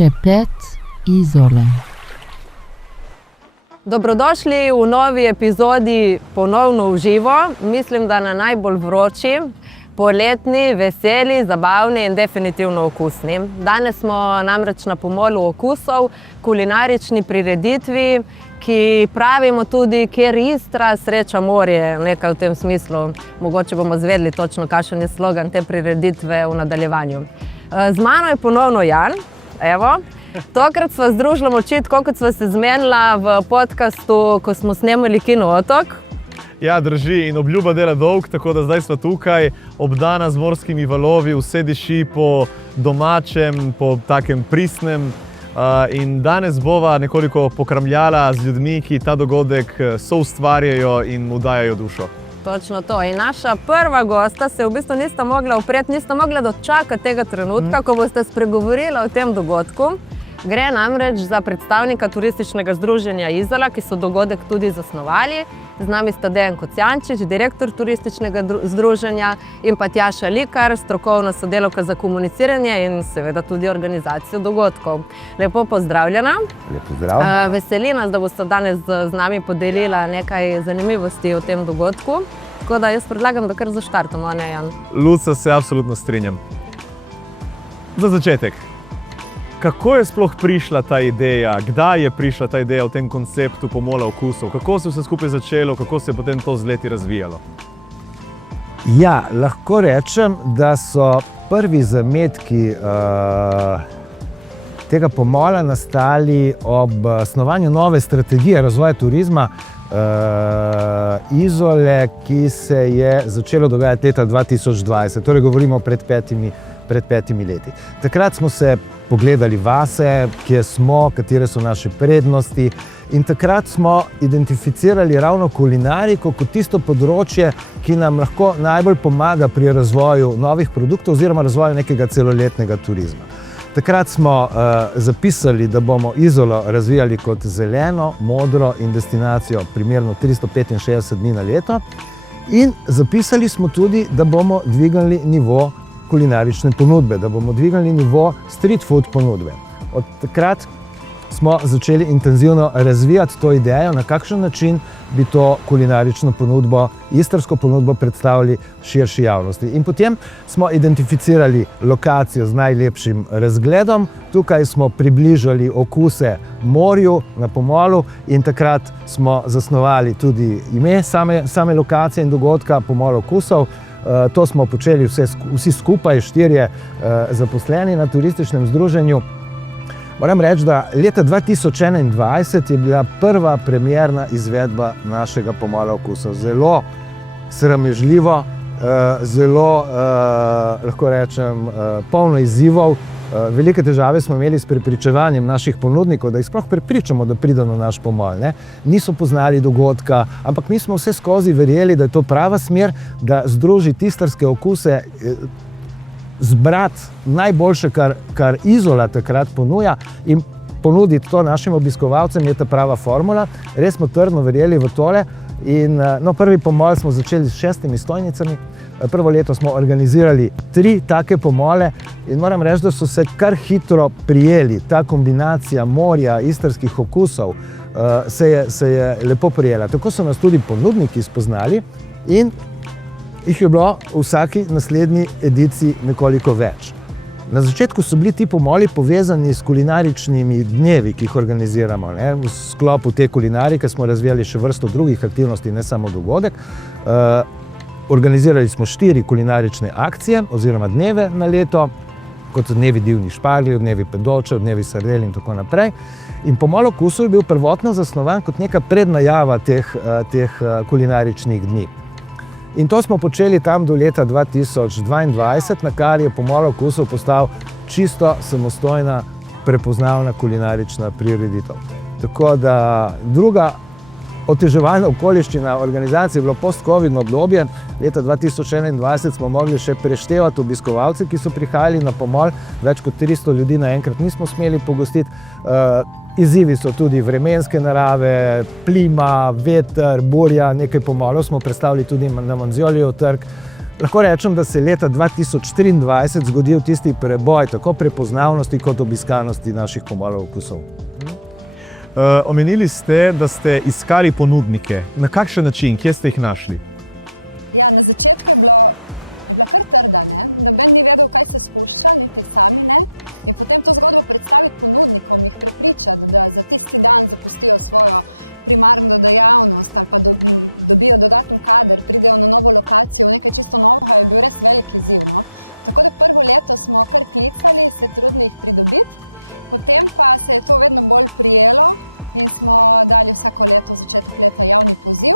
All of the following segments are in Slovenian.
Šepet Izole. Dobrodošli v novi epizodi ponovno v živo. Mislim, da na najbolj vroči, poletni, veseli, zabavni in definitivno okusni. Danes smo namreč na pomolu okusov, kulinarični prireditvi, ki pravimo tudi, kjer Istra sreča morje, nekaj v tem smislu. Mogoče bomo izvedeli točno, kakšen je slogan te prireditve v nadaljevanju. Z mano je ponovno Jan. Evo. Tokrat sva združila moči, tako kot sva se zmenila v podcastu, ko smo snemali Kino Otok. Ja, drži in obljuba dela dolg, tako da zdaj sva tukaj, obdana z morskimi valovi, vse diši po domačem, po takem pristnem. In danes bova nekoliko pokramljala z ljudmi, ki ta dogodek soustvarjajo in mu dajajo dušo. Točno to. In naša prva gosta se v bistvu nista mogla upreti, nista mogla dočakati tega trenutka, ko boste spregovorila o tem dogodku. Gre namreč za predstavnika turističnega združenja Izola, ki so dogodek tudi zasnovali. Z nami sta Dejan Kocijančič, direktor turističnega združenja, in pa Tjaša Likar, strokovna sodelavka za komuniciranje in seveda tudi organizacijo dogodkov. Lepo pozdravljena. Lep pozdrav. Veseli nas, da boste danes z nami podelila nekaj zanimivosti o tem dogodku. Tako da jaz predlagam, da kar zaštartamo, a ne, Jan? Luca, se absolutno strinjam. Za začetek. Kako je sploh prišla ta ideja? Kdaj je prišla ta ideja o tem konceptu pomola okusov? Kako se vse skupaj začelo? Kako se je potem to z leti razvijalo? Ja, lahko rečem, da so prvi zametki tega pomola nastali ob snovanju nove strategije razvoja turizma Izole, ki se je začelo dogajati leta 2020, torej govorimo pred petimi leti. Takrat smo se pogledali vase, kje smo, katere so naše prednosti, in takrat smo identificirali ravno kulinariko kot tisto področje, ki nam lahko najbolj pomaga pri razvoju novih produktov oziroma razvoju nekega celoletnega turizma. Takrat smo zapisali, da bomo Izolo razvijali kot zeleno, modro in destinacijo primerno 365 dni na leto, in zapisali smo tudi, da bomo dvigali nivo kulinarične ponudbe, da bomo dvigali nivo street food ponudbe. Od takrat smo začeli intenzivno razvijati to idejo, na kakšen način bi to kulinarično ponudbo, istrsko ponudbo predstavili širši javnosti. In potem smo identificirali lokacijo z najlepšim razgledom. Tukaj smo približali okuse morju na pomolu in takrat smo zasnovali tudi ime same lokacije in dogodka, Pomol okusov. To smo počeli vsi skupaj, 4 zaposleni na turističnem združenju. Moram reči, da leta 2021 je bila prva premierna izvedba našega Pomola okusov. Zelo sramežljivo, zelo, lahko rečem, polno izzivov. Velike težave smo imeli s prepričevanjem naših ponudnikov, da jih sploh prepričamo, da pridejo na naš pomol. Niso poznali dogodka, ampak mi smo vse skozi verjeli, da je to prava smer, da združiti istrske okuse, zbrati najboljše, kar Izola takrat ponuja, in ponuditi to našim obiskovalcem, je ta prava formula. Res smo trdno verjeli v tole. In prvi pomol smo začeli s 6 stojnicami. Prvo leto smo organizirali 3 take pomole in moram reči, da so se kar hitro prijeli. Ta kombinacija morja, istrskih okusov se je lepo prijela. Tako so nas tudi ponudniki spoznali in jih je bilo v vsaki naslednji ediciji nekoliko več. Na začetku so bili ti pomoli povezani s kulinaričnimi dnevi, ki jih organiziramo. V sklopu te kulinarike smo razvijali še vrsto drugih aktivnosti, ne samo dogodek. Organizirali smo 4 kulinarične akcije oziroma dneve na leto, kot so dnevi divjih špargljev, dnevi pedolčev, dnevi sardel in tako naprej. In Pomol okusov je bil prvotno zasnovan kot neka prednajava teh kulinaričnih dni. In to smo počeli tam do leta 2022, na kar je Pomol okusov postal čisto samostojna, prepoznavna kulinarična prireditev. Tako da druga oteževalna okoliščina organizacije je bilo post-covidno obdobje. Leta 2021 smo mogli še preštevati obiskovalce, ki so prihajali na pomol. Več kot 300 ljudi naenkrat nismo smeli pogostiti. Izzivi so tudi vremenske narave, plima, veter, burja. Nekaj pomolov smo predstavili tudi na Manzjolijev trg. lahko rečem, da se je leta 2023 zgodil tisti preboj tako prepoznavnosti kot obiskanosti naših pomolov okusov. Omenili ste, da ste iskali ponudnike. Na kakšen način? Kje ste jih našli? Ja, na začetku je bila kar trda, ne? Noben ni vedel, kaj se spušča, niti sami ne. In potem to zgodbo predstaviti ponudnikom, jih prepričati, da za tisti dan zapustijo svojo primarno dejavnost ali pa dobijo dodaten kader, pridejo na novo lokacijo, nekaj čisto novega, je bil res velik izziv. No? Tako da prvo leto smo kar klicali, se trudili jih pridobiti, potem pa se je to vedno bolj prijelo in smo dali vsako leto, začetek leta, javni poziv,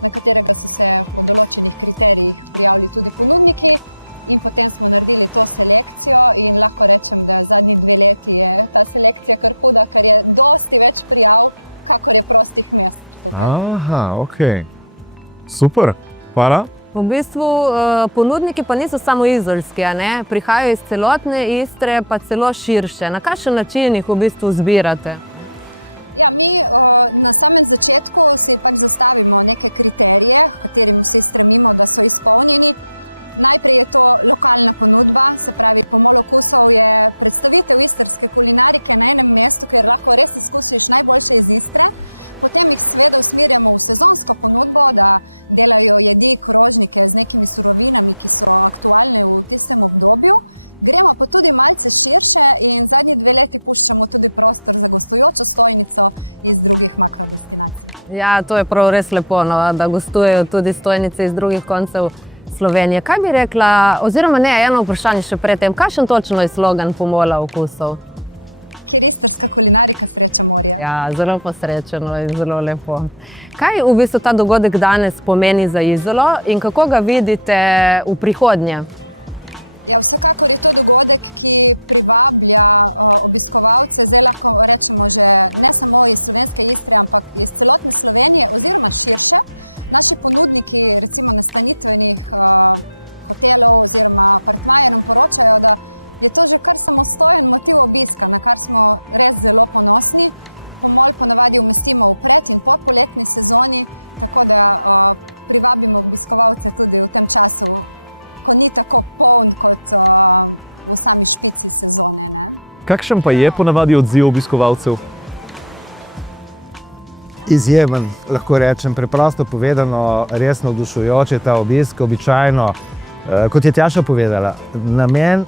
na katerega so se po določenih kriterijih prijavili tudi ponudniki, in potem smo naredili to selekcijo in lahko rečem, da zadnji 2 leti je ta selekcija kar huda, ker je dosti več prijav, kakor je prostih mest tukaj. Aha, ok. Super. Hvala. V bistvu ponudniki pa niso samo izolski, a ne? Prihajajo iz celotne Istre, pa celo širše. Na kakšen način jih v bistvu zbirate? Ja, mi na samem začetku si pač zastavimo neke kriterije, katerim vsi stremimo, da so izpolnjeni. Najprej je to lokalna ponudba, se pravi, Pomol okusov je predstavitev istrske kulinarike na enem mestu, kjer lahko res izkusiš najboljše iz Istre. Potem jih seveda usmerjamo v sezonsko ponudbo, da delajo jedi, krožnike z nekimi surovinami, ki so aktualne v tistem obdobju. Gremo pa tudi malce širše in zadnji 2 leti puščamo tudi prostor za gostujočo stojnico iz drugih makrodestinacij. Ja, to je prav res lepo, no, da gostujejo tudi stojnice iz drugih koncev Slovenije. Kaj bi rekla, oziroma ne, eno vprašanje še pred tem, kakšen točno je slogan Pomola okusov? Kjer istrska kulinarika sreča morja. Ja, zelo posrečeno in zelo lepo. Kaj v bistvu ta dogodek danes pomeni za Izolo in kako ga vidite v prihodnje? Ja, vsekakor je to dogodek, ki privablja obiskovalce, zdaj lahko rečemo že ne samo iz slovenske Istre, ampak iz celotne Slovenije oziroma širše. Naši ponudniki, recimo nastanitvenih hotelov oziroma apartmajev, nam poročajo, da je to že kar samostojen motiv obiska, na kar smo res zelo ponosni. Pomol ponavadi umestimo v pred- in popoletni sezoni, tako da privabimo obiskovalce tudi v tem času, ko ni tako poln kot v sami špici sezone. Ne? Kakšen pa je ponavadi odziv obiskovalcev? Izjemen, lahko rečem, preprosto povedano, res navdušujoč je ta obisk. Običajno, kot je Tjaša povedala, namen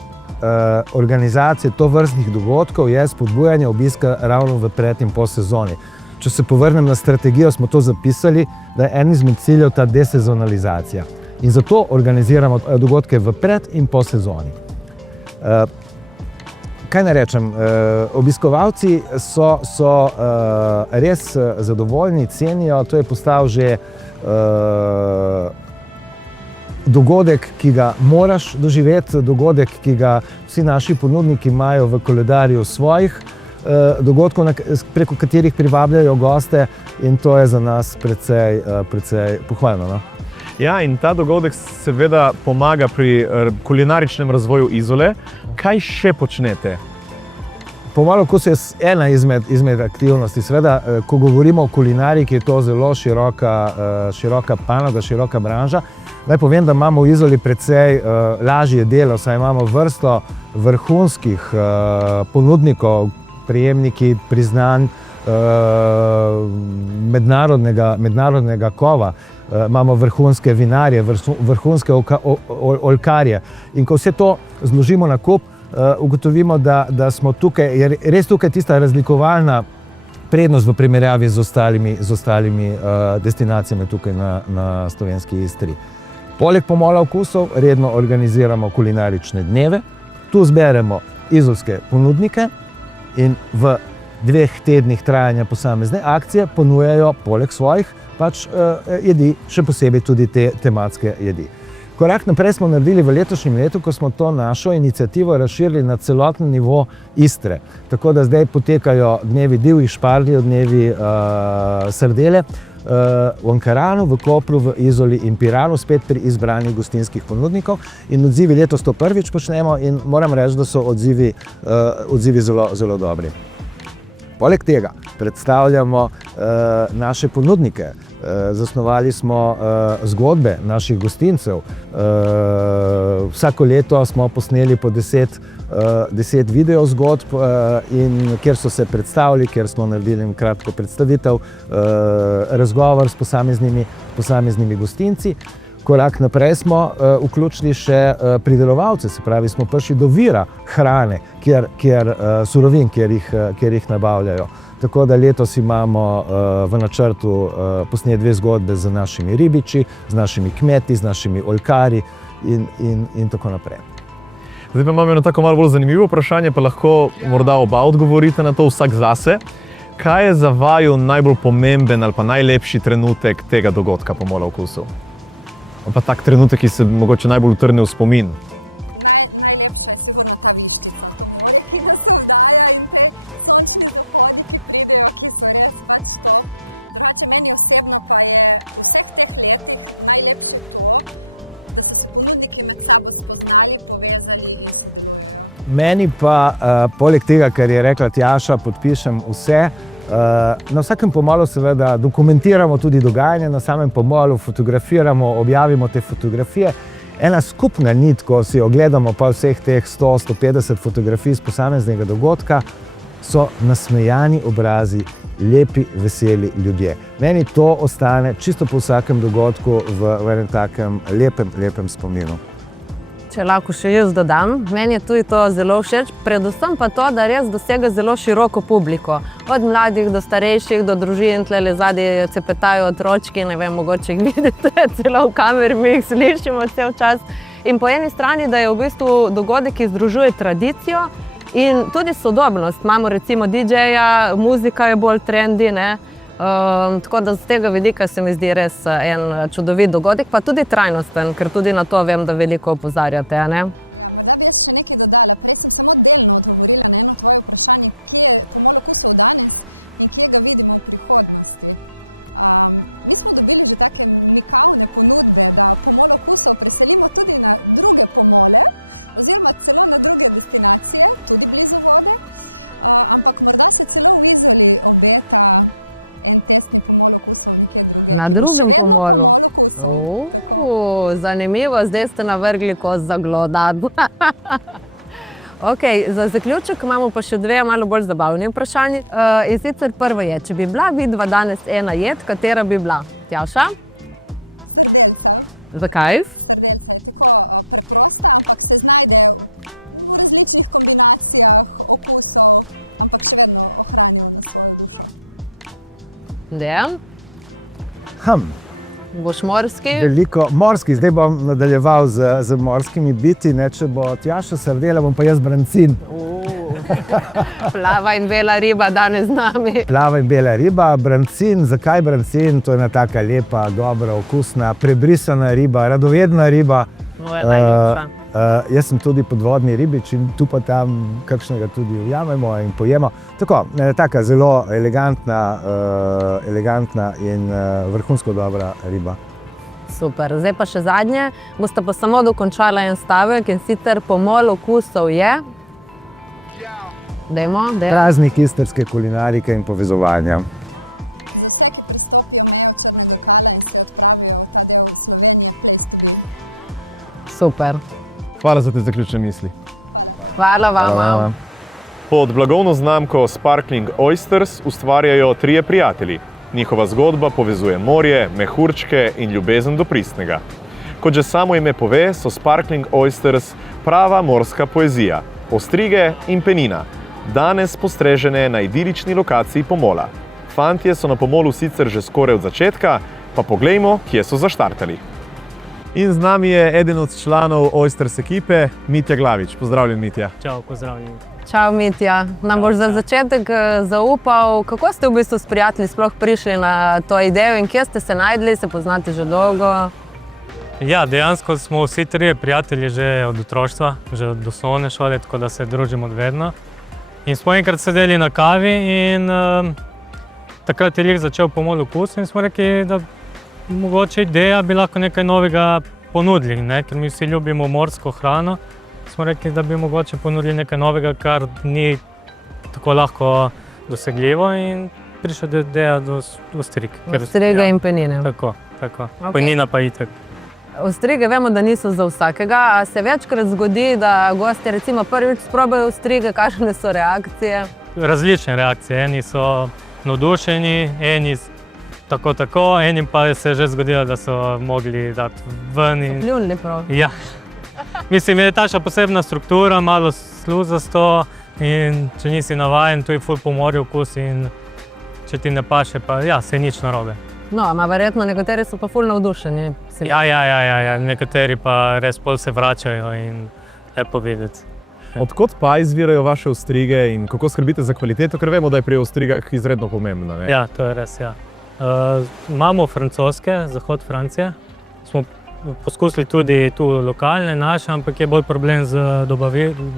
organizacije tovrstnih dogodkov je spodbujanje obiska ravno v pred- in po sezoni. Če se povrnem na strategijo, smo to zapisali, da je en izmed ciljev ta desezonalizacija. In zato organiziramo dogodke v pred- in po sezoni. Kaj naj rečem, obiskovalci so res zadovoljni, cenijo, to je postal že dogodek, ki ga moraš doživeti, dogodek, ki ga vsi naši ponudniki imajo v koledarju svojih dogodkov, preko katerih privabljajo goste, in to je za nas precej pohvalno. No? Ja, in ta dogodek seveda pomaga pri kulinaričnem razvoju Izole. Kaj še počnete? Pomol okusov je ena izmed aktivnosti. Seveda, ko govorimo o kulinariki, je to zelo široka panoga, široka branža. Naj povem, da imamo v Izoli precej lažje delo, saj imamo vrsto vrhunskih ponudnikov, prejemniki priznanj mednarodnega kova. Imamo vrhunske vinarje, vrhunske oljkarje. In ko vse to zložimo na kup, ugotovimo, da smo tukaj, je res tukaj tista razlikovalna prednost v primerjavi z ostalimi destinacijami tukaj na slovenski Istri. Poleg Pomola okusov redno organiziramo kulinarične dneve. Tu zberemo izolske ponudnike in v 2 tednih trajanja posamezne akcije ponujajo poleg svojih jedi, še posebej tudi te tematske jedi. Korak naprej smo naredili v letošnjem letu, ko smo to našo inicijativo razširili na celoten nivo Istre. Tako da zdaj potekajo dnevi divjih špargljev, dnevi sardele v Ankaranu, v Kopru, v Izoli in Piranu, spet pri izbranih gostinskih ponudnikov. In odzivi letos to prvič počnemo in moram reči, da so odzivi zelo, zelo dobri. Poleg tega predstavljamo naše ponudnike. Zasnovali smo zgodbe naših gostincev. Vsako leto smo posneli po 10 video zgodb, in kjer so se predstavili, kjer smo naredili kratko predstavitev, razgovor s posameznimi gostinci. Korak naprej smo vključili še pridelovalce, se pravi, smo prišli do vira hrane, surovin, kjer jih nabavljajo. Tako da letos imamo v načrtu posneti 2 zgodbe z našimi ribiči, z našimi kmeti, z našimi oljkarji in tako naprej. Zdaj pa imam eno tako malo bolj zanimivo vprašanje, pa lahko morda oba odgovorite na to vsak zase. Kaj je za vaju najbolj pomemben ali pa najlepši trenutek tega dogodka Pomola okusov? Pa tak trenutek, ki se mogoče najbolj utrne v spomin. Najlepša je sigurno ta vištica, to morje, ki nas obdaja, in te sončni zahodi, ki pridejo, ki so res pač top. Drugače, meni osebno pa je v vseh teh letih najlepše to, da so se ponudniki med sabo spoznali, povezali in sodelujejo. Meni pa, poleg tega, kar je rekla Tjaša, podpišem vse. Na vsakem pomolu seveda dokumentiramo tudi dogajanje, na samem pomolu fotografiramo, objavimo te fotografije. Ena skupna nit, ko si ogledamo pa vseh teh 100-150 fotografij z posameznega dogodka, so nasmejani obrazi, lepi, veseli ljudje. Meni to ostane čisto po vsakem dogodku v enem takem lepem spominu. Če lahko še jaz dodam, meni je tudi to zelo všeč, predvsem pa to, da res dosega zelo široko publiko. Od mladih do starejših, do družin, tlele zadnji cepetajo otročki, ne vem, mogoče jih vidite, celo v kameri mi jih slišimo cel čas. In po eni strani, da je v bistvu dogodek, ki združuje tradicijo in tudi sodobnost. Imamo recimo DJ-ja, muzika je bolj trendi, ne? Tako da z tega vidika se mi zdi res en čudovit dogodek, pa tudi trajnosten, ker tudi na to vem, da veliko opozarjate, ne? Ja, morda bi jaz še nekaj dodala. Prej sem samo delno odgovorila na eno tvoje vprašanje, kje je Pomol okusov danes in kje ga vidimo v prihodnosti. Mi smo dobili že take mikavne ponudbe, da Pomol okusov preselimo tudi na druge pomole, oziroma celo na druge destinacije, tudi blizu vode, ampak morda se celo v Izoli obeta en testni pomol okusov nekje druge, ki bo še vedno pomol okusov. Zanimivo, zdaj ste navrgli kost za glodat. Za zaključek imamo pa še 2 malo bolj zabavni vprašanji. In sicer prvo je, če bi bila vidva danes ena jed, katera bi bila? Tjaša? Srdelca. Zakaj? Srdelca je tako preprosta, ampak se znajde v različnih kombinacijah okusov, ampak še vedno ohranijo na svojo dušo. Dejan? Boš morski? Veliko morski, zdaj bom nadaljeval z morskimi biti, ne, če bo Tjaša srdela, bom pa jaz brancin. Plava in bela riba danes z nami. Plava in bela riba, brancin. Zakaj brancin? To je ena taka lepa, dobra, okusna, prebrisana riba, radovedna riba. Jaz sem tudi podvodni ribič in tu pa tam kakšnega tudi ujamemo in pojemo. Tako, taka zelo elegantna in vrhunsko dobra riba. Super, zdaj pa še zadnje. Boste pa samo dokončala en stavek, in sicer Pomol okusov je? Praznik istrske kulinarike in povezovanja. Za vse, ki prestopijo mejo Črnega Kala in se odpravijo v ta del Slovenije, place to be. Super. Hvala za te zaključne misli. Hvala. Hvala vam. Pod blagovno znamko Sparkling Oysters ustvarjajo 3 prijatelji. Njihova zgodba povezuje morje, mehurčke in ljubezen do pristnega. Kot že samo ime pove, so Sparkling Oysters prava morska poezija, ostrige in penina, danes postrežene na idilični lokaciji Pomola. Fantje so na Pomolu sicer že skoraj od začetka, pa poglejmo, kje so zaštartali. In z nami je eden od članov Oysters ekipe, Mitja Glavič. Pozdravljen, Mitja. Čau, pozdravljen. Čau, Mitja. Nam boš za začetek zaupal, kako ste v bistvu s prijatelji sploh prišli na to idejo in kje ste se najdli, se poznate že dolgo? Ja, dejansko smo vsi 3 prijatelji že od otroštva, že od osnovne šole, tako da se družimo od vedno. In smo enkrat sedeli na kavi in takrat je začel Pomol okus in smo rekli, da mogoče ideja bi lahko nekaj novega ponudili, ne? Ker mi vsi ljubimo morsko hrano. Smo rekli, da bi mogoče ponudili nekaj novega, kar ni tako lahko dosegljivo in prišel do ideja do ostrig. Ostrige in penine. Tako. Okej. Penina pa itak. Ostrige vemo, da niso za vsakega, a se večkrat zgodi, da gostje recimo prvič sprobajo ostrige, kakšne so reakcije? Različne reakcije. Eni so navdušeni, eni tako, enim pa se je že zgodilo, da so mogli dati ven. Pljunili prav. Ja. Mislim, je taša posebna struktura, malo sluzasto in če nisi navajen, to je ful pomori okus in če ti ne paše, pa ja, se nič narobe. No, ama verjetno nekateri so pa ful navdušeni. Ja, nekateri pa res pol se vračajo in lepo videti. Odkot pa izvirajo vaše ostrige in kako skrbite za kvaliteto, ker vemo, da je pri ostrigah izredno pomembna, ne? Ja, to je res, ja. Imamo francoske, zahod Francije. Smo poskusili tudi tu lokalne naše, ampak je bolj problem z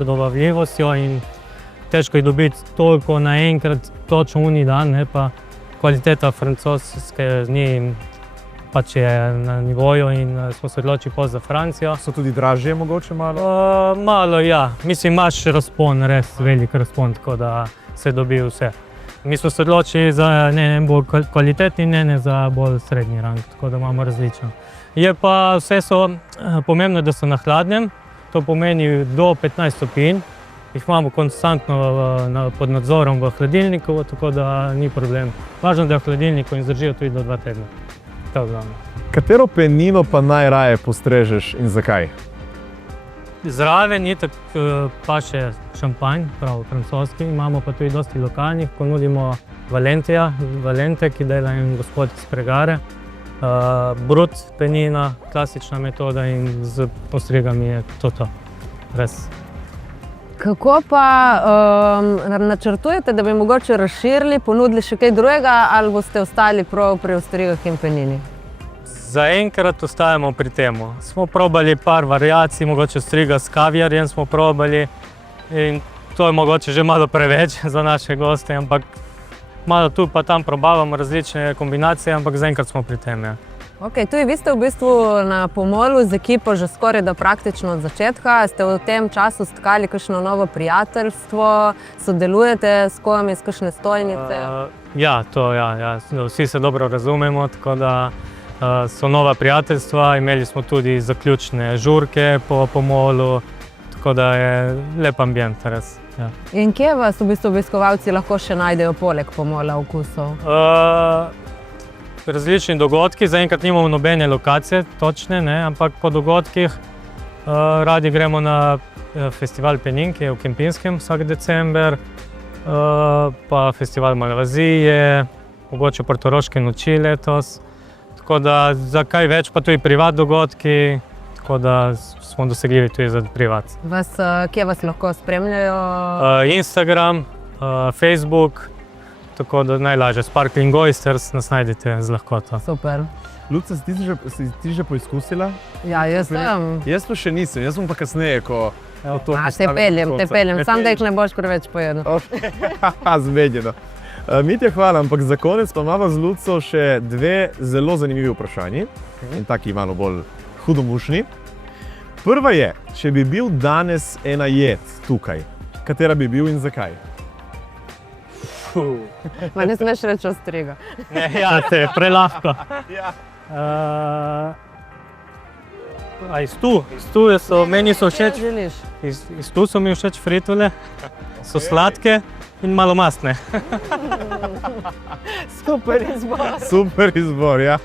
dobavljivostjo in težko je dobiti toliko naenkrat, točno uni dan, ne, pa kvaliteta francoske ni pač je na nivoju in smo se odločili za Francijo. So tudi dražje mogoče malo? Malo, ja. Mislim, imaš razpon, res velik razpon, tako da se dobi vse. Mi smo se odločili za ne bolj kvalitetni, ne za bolj srednji rang, tako da imamo različno. Je pa vse so pomembno, da so na hladnem, to pomeni do 15 stopinj. Jih imamo konstantno pod nadzorom v hladilniku, tako da ni problem. Važno, da je v hladilniku in zdržijo tudi do 2 tedna. To je glavno. Katero penino pa najraje postrežeš in zakaj? Zraven itak pa še šampanj, prav francoski. Imamo pa tudi dosti lokalnih, ponudimo Valente, ki dela en gospod iz Pregare. Brut penina, klasična metoda in z ostrigami je to. Res. Kako pa načrtujete, da bi mogoče razširili, ponudili še kaj drugega ali boste ostali prav pri ostrigah in penini? Zaenkrat ostajamo pri temu. Smo probali par variacij, mogoče ostriga s kaviarjem smo probali in to je mogoče že malo preveč za naše goste, ampak malo tu pa tam probavamo različne kombinacije, ampak zaenkrat smo pri tem. Ja. Okay, tudi vi ste v bistvu na Pomolu z ekipo že skoraj da praktično od začetka. Ste v tem času stkali kakšno novo prijateljstvo, sodelujete s kom iz kakšne stojnice? Ja. Vsi se dobro razumemo, tako da so nova prijateljstva. Imeli smo tudi zaključne žurke po Pomolu, tako da je lep ambient res. Ja. In kje vas v bistvu obiskovalci lahko še najdejo poleg Pomola okusov? Različni dogodki, zaenkrat nimamo nobene lokacije točne, ne, ampak po dogodkih radi gremo na festival Penin, ki je v Kempinskem vsak december, pa festival Malvazije, mogoče Portoroške noči letos. Tako da za kaj več pa tudi privat dogodki, tako da smo dosegljivi tudi za privat. Kje vas lahko spremljajo? Instagram, Facebook. Tako da najlažje, Sparkling Oysters nas najdete z lahkoto. Super. Luca, si ti že poizkusila? Ja, jaz sem. Jaz pa še nisem, jaz bom pa kasneje, ko to Te peljem, sam da jih ne boš preveč pojedel. Zmedjeno. Mitja, hvala, ampak za konec pa imamo z Luco še dve zelo zanimivi vprašanji in taki malo bolj hudomušni. Prva je, če bi bil danes ena jed tukaj, katera bi bil in zakaj? Ma ne smeš reči ostriga. Ne, ja, te je prelahko. Iz tu so, meni so všeč, iz tu so mi všeč fritule, so sladke in malo mastne. Super izbor. Super izbor, ja.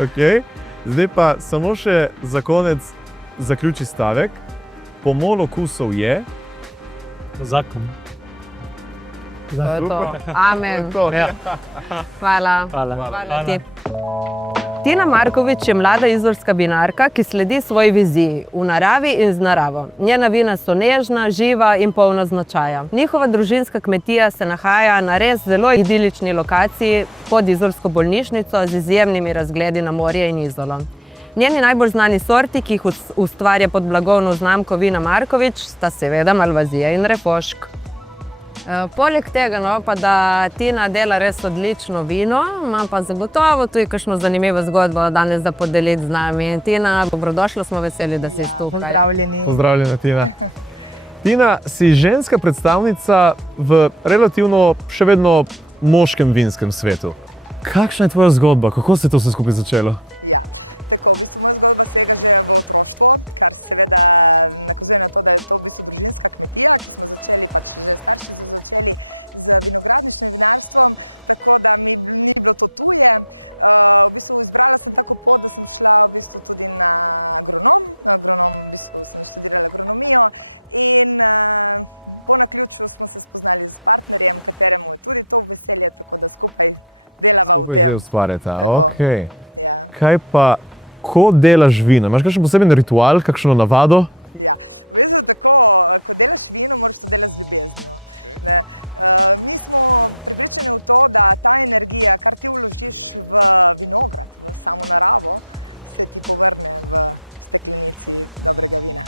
Okay. Zdaj pa samo še za konec zaključi stavek. Pomol okusov je? Zakon. To je to. Amen. Ja. Hvala. Hvala. Tina Markovič je mlada izolska vinarka, ki sledi svoji viziji v naravi in z naravo. Njena vina so nežna, živa in polna značaja. Njihova družinska kmetija se nahaja na res zelo idilični lokaciji pod izolsko bolnišnico z izjemnimi razgledi na morje in Izolo. Njeni najbolj znani sorti, ki jih ustvarja pod blagovno znamko Vina Markovič, sta seveda Malvazija in Refošk. Poleg tega, pa da Tina dela res odlično vino, imam pa zagotovo tudi kakšno zanimivo zgodbo danes za podeliti z nami. Tina, dobrodošla, smo veseli, da si tukaj. Pozdravljeni. Pozdravljena, Tina. Tina, si ženska predstavnica v relativno še vedno moškem vinskem svetu. Kakšna je tvoja zgodba? Kako se je to vse skupaj začelo? Ja, tako, v bistvu moja zgodba sega že v otroštvo, kar seveda nakazuje na to, da je to v bistvu družinska kmetija, ki smo začeli, pač že starši so začeli z vinogradništvom in vinarstvom, tako da mi ni bilo to tuje. V bistvu izbrala sem tako pot, da sem šla v bistvu tudi na agronom, v bistvu sem študirala agronomijo in po naključju smo se spoznali z partnerjem, kateremu je tudi to veselje, tako da skupaj delava v tem. Ustvarjata, Tako. okej. Ja. Kaj pa, ko delaš vino? Imaš kakšen poseben ritual, kakšno navado? Ja, v bistvu tako, ko delaš vino, moraš to delati z ljubeznijo. Ne. Mi smo prepričani v to, da ta energija, kar ti vložiš v vinograd, v samo naravo, se ti povrne v steklenici dobrega vina.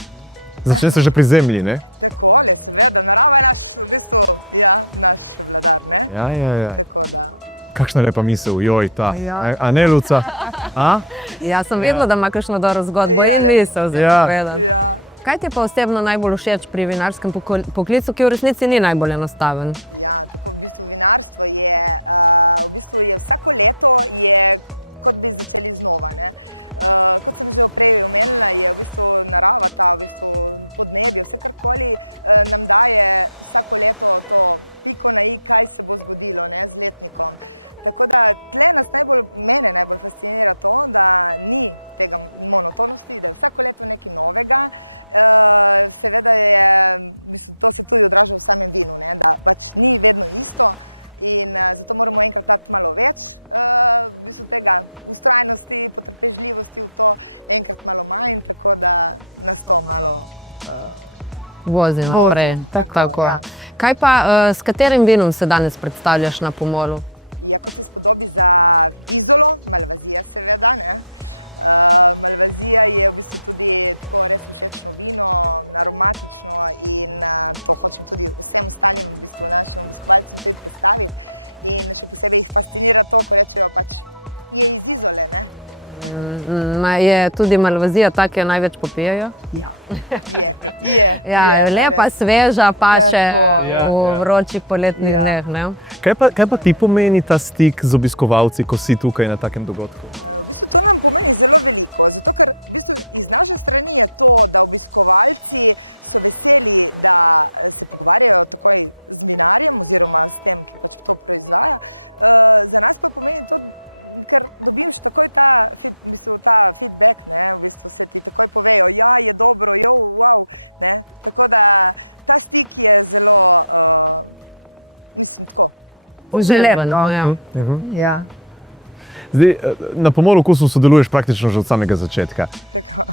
Začne se že pri zemlji, ne? Takole, seveda, narava je naš, v bistvu, ja, naš vladar, ne? Ja. Tako da, Kakšna lepa misel, joj, ta. Ja. A ne, Luca? A? Ja, sem vedela, da ima kakšno dobro zgodbo Ja, in ne. misel za Ja. povedati. ja. Kaj ti je pa osebno najbolj všeč pri vinarskem poklicu, ki v resnici ni najbolj enostaven? Ja, tako v bistvu vinarstvo je, vsako leto je, kot bi začeli znova, ne. Kot sem že prej omenila, je v bistvu narava, ta v bistvu podnebje, vse karkoli nam daje vsako leto to piko na i, kaj se bo zgodilo, ne, z letnikom. Tako da tle mene najbolj fascinira to, da ni tega monotonosti, da je vsako leto nekaj novega. Seveda je, v bistvu, to se tudi odraža v samem vinu, ne, da pač ni vedno isto. In zato moramo enkrat dati malo več v bistvu tega vztrajnosti, potrpežljivosti v to, enkrat malo manj, tako da nas to malo Vozi naprej. tako, ja. Kaj pa, s katerim vinom se danes predstavljaš na pomolu? Ja, kot se spodobi za Izolo, Malvazija seveda, ne. Malvazija je v bistvu tudi tako res všečno vino, aromatično in to hočem tudi vsem ostalim v bistvu našim obiskovalcem tudi predstaviti. In še posebej jih fascinira to, ko rečejo pač je iz Izole, ne. Je tudi Malvazija ta, ki jo največ popijajo? Ja, je. Ja, lepa, res. sveža, pa še Tako. v vročih poletnih Ja. dneh, ne? Kaj pa ti pomeni ta stik z obiskovalci, ko si tukaj na takem dogodku? V bistvu to nam pomeni zelo veliko, zato ker v bistvu iz naše strani je to, da obiskovalci so veseli, da se pogovarjajo takoj z vinarjem oziroma s tem, ki pač to proizvaja. Za nas pa pomeni to, ker dobiš takoj ta feedback, ne, v bistvu se ti takoj povejo, ja, je dobro, jo, wow, ne. Tako da ta stik je zelo, mislim, tako, želen, no. Ja. Ja, Zdaj, na Pomolu Okusu sodeluješ praktično že od samega začetka. tako.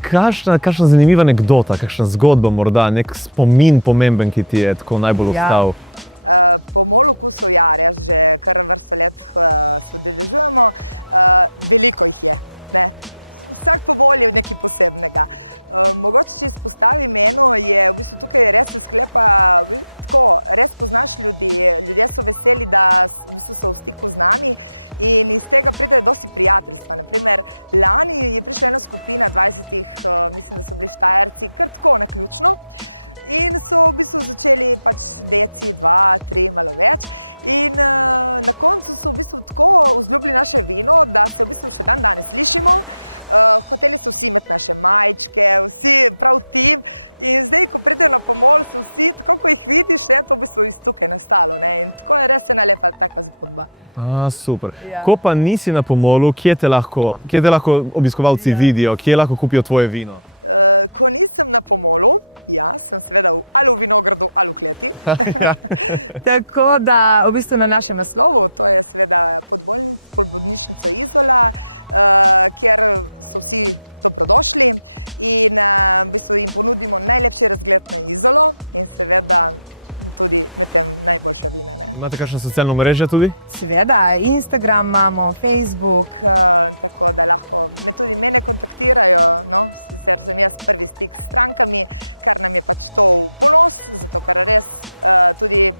Kakšna zanimiva anekdota, kakšna zgodba morda, nek spomin pomemben, ki ti je tako najbolj Ja. ostal? Pomol Okusov, ja, res že kar vrsto let se udeležujemo. Veliko jih je, ne. Vsak pomol je nekaj posebnega. Mogoče, če izpostavim eno, je v bistvu tukaj res se sklepa, tako, res poznaš ljudi, ljudje so veseli, da v bistvu so v stiku z nami in iz tega pride dosti prijateljstva. Naprimer, lani je prišla ena skupina 20, mislim, da so bili Štajerci, kar tako naključno. In so v bistvu začeli pač deci, 2, 3, malo več. In na koncu so v bistvu tako vzljubili naše vino, da se v bistvu še dan danes slišimo. Hoteli so vsi imeti naše majčke, vsi prav tim. In zdaj, ko pridejo na pomol, so vsi, tako ko jih vidiš, je to v bistvu iz tukaj nastalo. Ne? In tako je res ena lepa taka zgodba. Super. Ja. Ko pa nisi na Pomolu, kje te lahko obiskovalci vidijo, kje lahko kupijo tvoje vino? Ko nisem na pomolu, ja, sem seveda ali v vinogradu ali v kleti. Tako da v bistvu na našem naslovu, to je seveda pod bolnišnico Izola, kjer so vsi dobrodošli in v bistvu jim ponudimo najlepši razgled na Izolo in seveda tudi med tem najboljša vina. Ne? Imate kakšno socialno mrežo tudi? Seveda, Instagram imamo, Facebook, tako da lahko tudi mene kontaktirajo. No? Sicer sem jaz prvi stik s strankami, kar nam je pač to v ponos, zato ker res tudi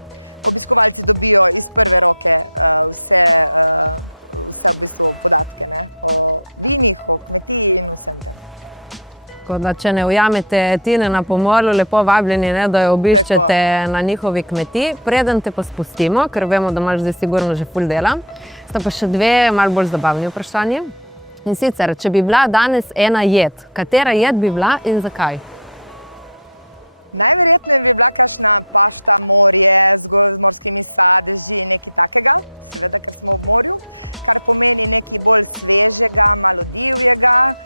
obiskovalci dobijo iz prve roke vse v bistvu podatke, ne? O vinih, o kmetiji in vsem tem. Tako da, če ne ujamete Tine na Pomolu, lepo vabljeni, ne, da jo obiščete na njihovi kmetiji. Preden te pa spustimo, ker vemo, da imaš zdaj sigurno že ful dela, sta pa še dve malo bolj zabavni vprašanji. In sicer, če bi bila danes ena jed, katera jed bi bila in zakaj? Najverjetneje bi bila kakšna pašta morje z morskimi sadeži, nekaj takega, seveda, ker smo ob morju, kar pomeni nekaj bolj svežega, malo divjega.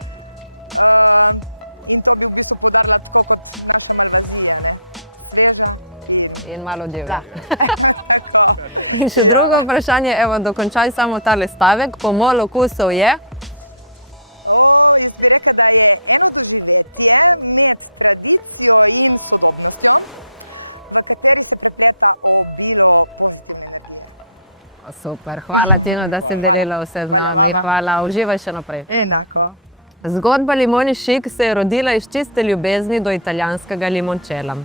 In to bi v bistvu podarila tako kot naša malvazija, ne? Sveža in malo divja. Tako. Še drugo vprašanje, evo, dokončaj samo tale stavek. Pomol okusov je? Jaz bi rekla, da je eno doživetje med tradicijo in sodobnostjo, v kateri se prepleta obilo pozitivne energije. Super, hvala Tino, da si delila vse z nami. Hvala, uživaj še naprej. Enako. Zgodba Limoni Šik se je rodila iz čiste ljubezni do italijanskega limončela.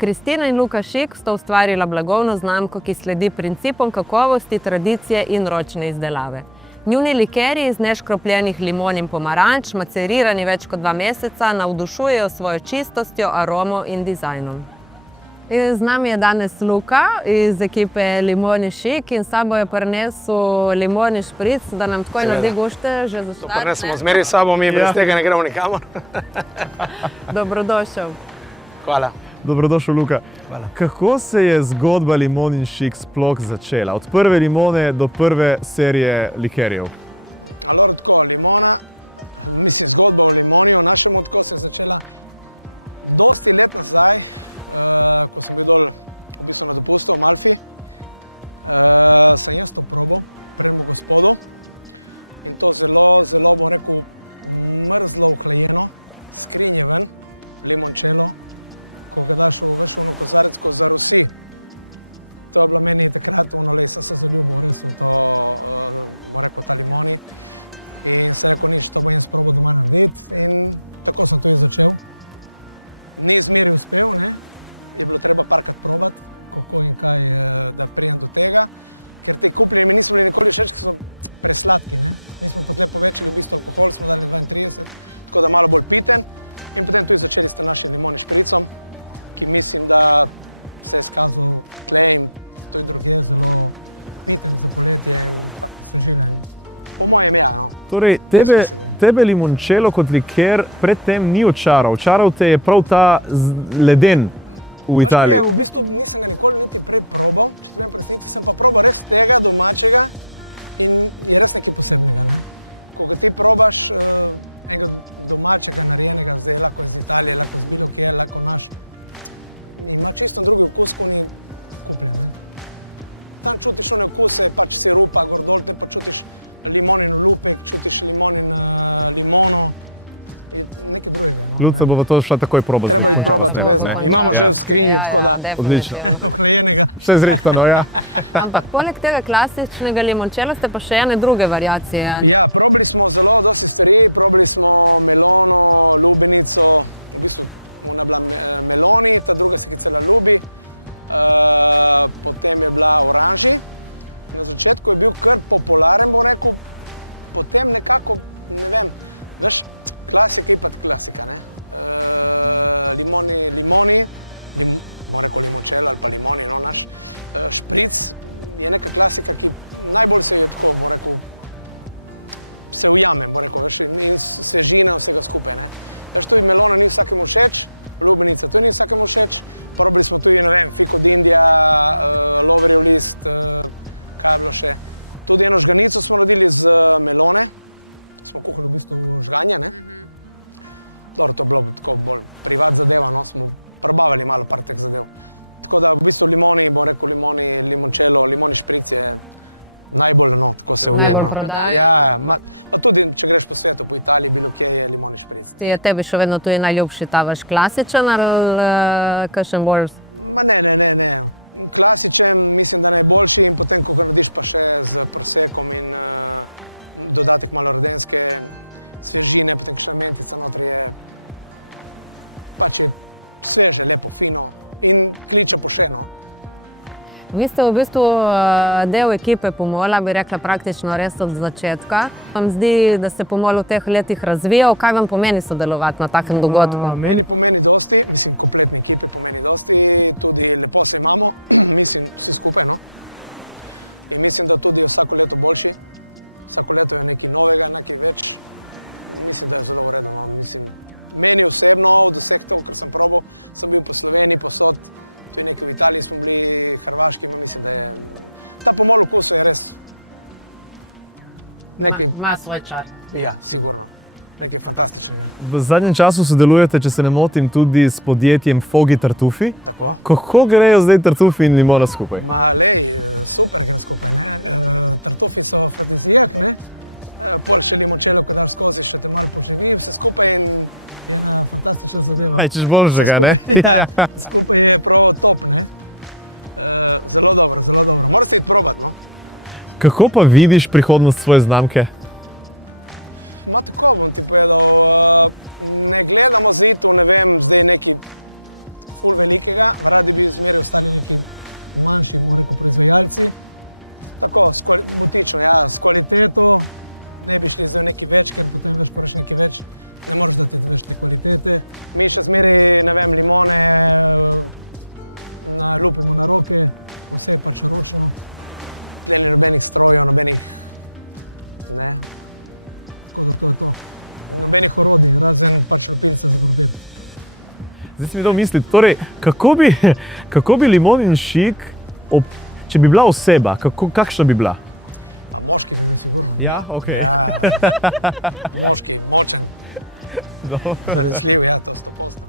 Kristina in Luka Šik sta ustvarila blagovno znamko, ki sledi principom kakovosti, tradicije in ročne izdelave. Njuni likeri iz neškropljenih limon in pomaranč, macerirani več kot 2 meseca, navdušujejo svojo čistostjo, aromo in dizajnom. Z nami je danes Luka iz ekipe Limoni Šik in s sabo je prinesel limoni špric, da nam takoj naredi gušte že za start. To prinesemo zmeraj s sabo, mi brez tega ne gremo nikamor. Dobrodošel. Hvala. Dobrodošel, Luka. Hvala. Kako se je zgodba Limon in Šik sploh začela? Od prve limone do prve serije likerjev. Alors, tako, limona, mislim, zgodba o limoni, o našem odko se je začela dosti let nazaj, ko sem bil dol v bistvu na dopustu v Malfi. Sem jaz to probal, prejemu gospodu, in to zelo, zelo, bom rekel, mrzlo ohlajeno, skrinje ven, limončelo, ko ga daš v ono kozarec, ko zarosi. To je bilo meni takrat, sem se zaljubil res v to, bom rekel, ta limoni. In se rekel, nič, to bom jaz probal doma narediti. In tako sem tudi začel. Ni zmeraj uspel, ne? Je bilo treba parkrat probati, kako in kaj, da prijem do tega. Ker te kupljeni mi niso bili nikoli všeč, ker so presladki, ne? Mi smo pa tle povečali v bistvu alkohol, smo dali 32, tako da malo bolj piten. In potem tudi začeli s našim limoni špricom, ki mislim, da se je izkazal tle in tudi drugje zelo piten za poletje in svežilen. Po mojem, ja, no. Torej, tebe limončelo kot liker predtem ni očaral. Očaral te je prav ta leden v Italiji. V bistvu nisem ga nikoli niti prej probal, če te vem presnici, sem pa probal res tega domačega in je res nekaj posebnega, ne? Ko ga ti probaš enega domačega narejenega, zdaj lahko iz Italije, lahko z bilo kje, lahko naš, ima čisto drugi okus, ko ni kupljen, ne? Tam čutiš one okuse, pač sirupa, gor dol, te pa čutiš limonin lupek, čutiš limonin limono, nekaj drugega. No? Luca bova to šla takoj probati. Treba iti probati, vezno. Imamo že v skrinji, tako da odlično. ohlajenega. Vse zrihtano, ja. Ampak poleg tega klasičnega limončela ste pa še ene druge variacije. Ja, probali smo zelo dosti stvari, probali smo melono, lubenico, v bistvu ona je bila meloni, ta druga se kicela lubi, potem je bila oranži. Na začetku je bil kar popularen, bom rekel, potem nekako, ne vem, veš, klasika je pa klasika, ne? Limoni, bom rekel limončelo ali pa limoni, no, naš špric je neka klasika, ki najbolj se je tako, bom rekel, se ujame, bom rekel, veš, in svežine vsega skupaj, ne? Veš, tudi melona ni vsakemu všeč, lubenica tudi ni vsakemu všeč, probali smo tudi, ne vem, fiko d'India, loverjev list, kaj je bilo še. Tudi eno žganico smo naredili z melone, smo kuhali v bistvu žganje, ne? Dobro, to je bilo tako bolj privat zadeva, no, smo probavali malo par teh zadev. Tako da v bistvu limoni, bom rekel limoni, limončelo, limoni špric je najbolj, no, tako se ujema. Najbolj prodaja. Ja, pa tudi, če greš po svetu, po Italiji, bilo kje je limoni špric. Je tebi še vedno tudi najljubši ta vaš klasičen ali kakšen bolj? Ma ne. Klasičen, mislim, da najboljši in potem, ko ga narediš pa še z prosekom in dodatek malo rodenske svežine, potem kakšna mentica notri je, pač je sveže, lepo, fino in kliče po še, no. Vi ste v bistvu del ekipe Pomola, bi rekla praktično res od začetka. Vam zdi, da se Pomol v teh letih razvijal? Kaj vam pomeni sodelovati na takem dogodku? Meni pomeni dosti, mislim, kompletni ekipi pomeni dosti, tudi lepo se imamo, mislim, vsi skupaj, no. In mislim, da tudi vsako leto boljši, vsako leto je nekaj novega, nekaj več. Mislim, da je zelo v redu, no. Mislim, meni osebno, od vseh to, kar sem probal, sem bil po Sloveniji, posod, tudi nekaj v Italiji smo bili, Hrvaški, mislim, da je ta Pomol okusu je res nekaj. Ima svoj čar. Ja, sigurno. Nekaj fantastičnega. V zadnjem času sodelujete, če se ne motim, tudi s podjetjem Fogi Tartufi. Tako. Kako grejo zdaj tartufi in limona skupaj? Ma, lej, super gre skupaj, ne. Tartufi so afrodizijak, ne. Pol še limončelo, ko daš skozi, še te malo poživi, vse skupaj in je ena fantastična zadeva. Aj, češ boljšega, ne? Ja, skupaj je prav top, ne. Zelo dobro, zelo dobro. Moraš se iti probat, no. Kako pa vidiš prihodnost svoje znamke? Ma tako bom ti povedal, ne gledamo zitu, ne vem, zdaj neki ful velikega, radi bi zmeraj ostali neki manjši, bomo rekel, proizvajalci. Tako, butično, ja, s kvaliteto, ne bi šli zdaj v neki več, ker potem veš, ko reš neki več, ne moreš dati več te kvalitete. Mi še zmeraj, ne vem, limone lupimo na roke, vse je pač ročno. Tle ni nobenih strojev, nobenih, ne. Tako da to je to. Nobenih orodij, razen pač lupilca za krompir. Zdaj si mi dal misliti, torej, kako bi limon in šik, če bi bila oseba, kakšna bi bila? A moški bi bil sigurno. Ja, ok. Ja, moški, močen, zanesljiv, ja, to 100%.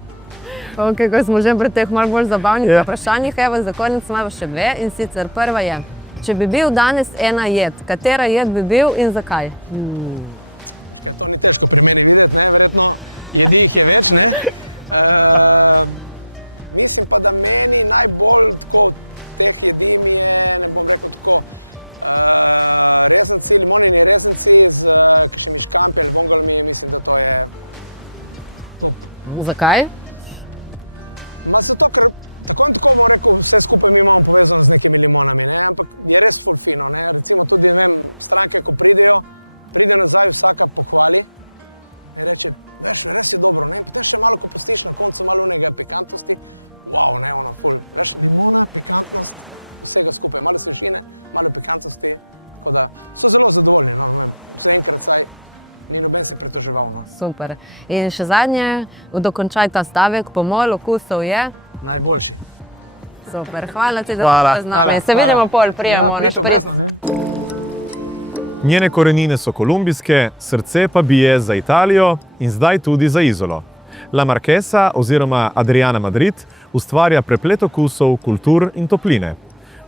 Ok, ko smo že pri teh malo bolj zabavnih vprašanjih, evo za konec imamo še dve in sicer prva je, če bi bil danes ena jed, katera jed bi bil in zakaj? To ni težko pri meni videti, ne, verjetno jedi jih je več, ne. Mislim pa, da meni najbolj tako teh jedi mi je, ne bom rekel tako, rezanci, limonini rezanci z kakšnimi škampi ali vongalmi, mislim, da to je top. Zakaj? Ma zato, ker tako in tako bom rekel, vse skupaj mi imamo povezano z nekimi limonami, ne, ampak je res ful fino, ne, recimo tudi, ne vem, stranke, ko pridejo, pride nazaj, vsaka pohvali in reče, veš, res je dobro, ne, in potem še malo, ko pustiš na koncu malo unega pikantnosti, wow, ne, ono, ful, veš, limona, pikantnost, vsega skupaj, malo svežine, malo pikantnosti, tako da so zelo zadovoljni, no, ne vem, vse enkrat saj ni noben se pritoževal, no. Super. In še zadnje, dokončaj ta stavek, Pomol okusov je? Najboljši. Super, hvala ti, da si z nami. Se vidimo pol, prijemo na šprit. Njene korenine so kolumbijske, srce pa bije za Italijo in zdaj tudi za Izolo. La Marquesa oziroma Adriana Madrid ustvarja preplet okusov, kultur in topline.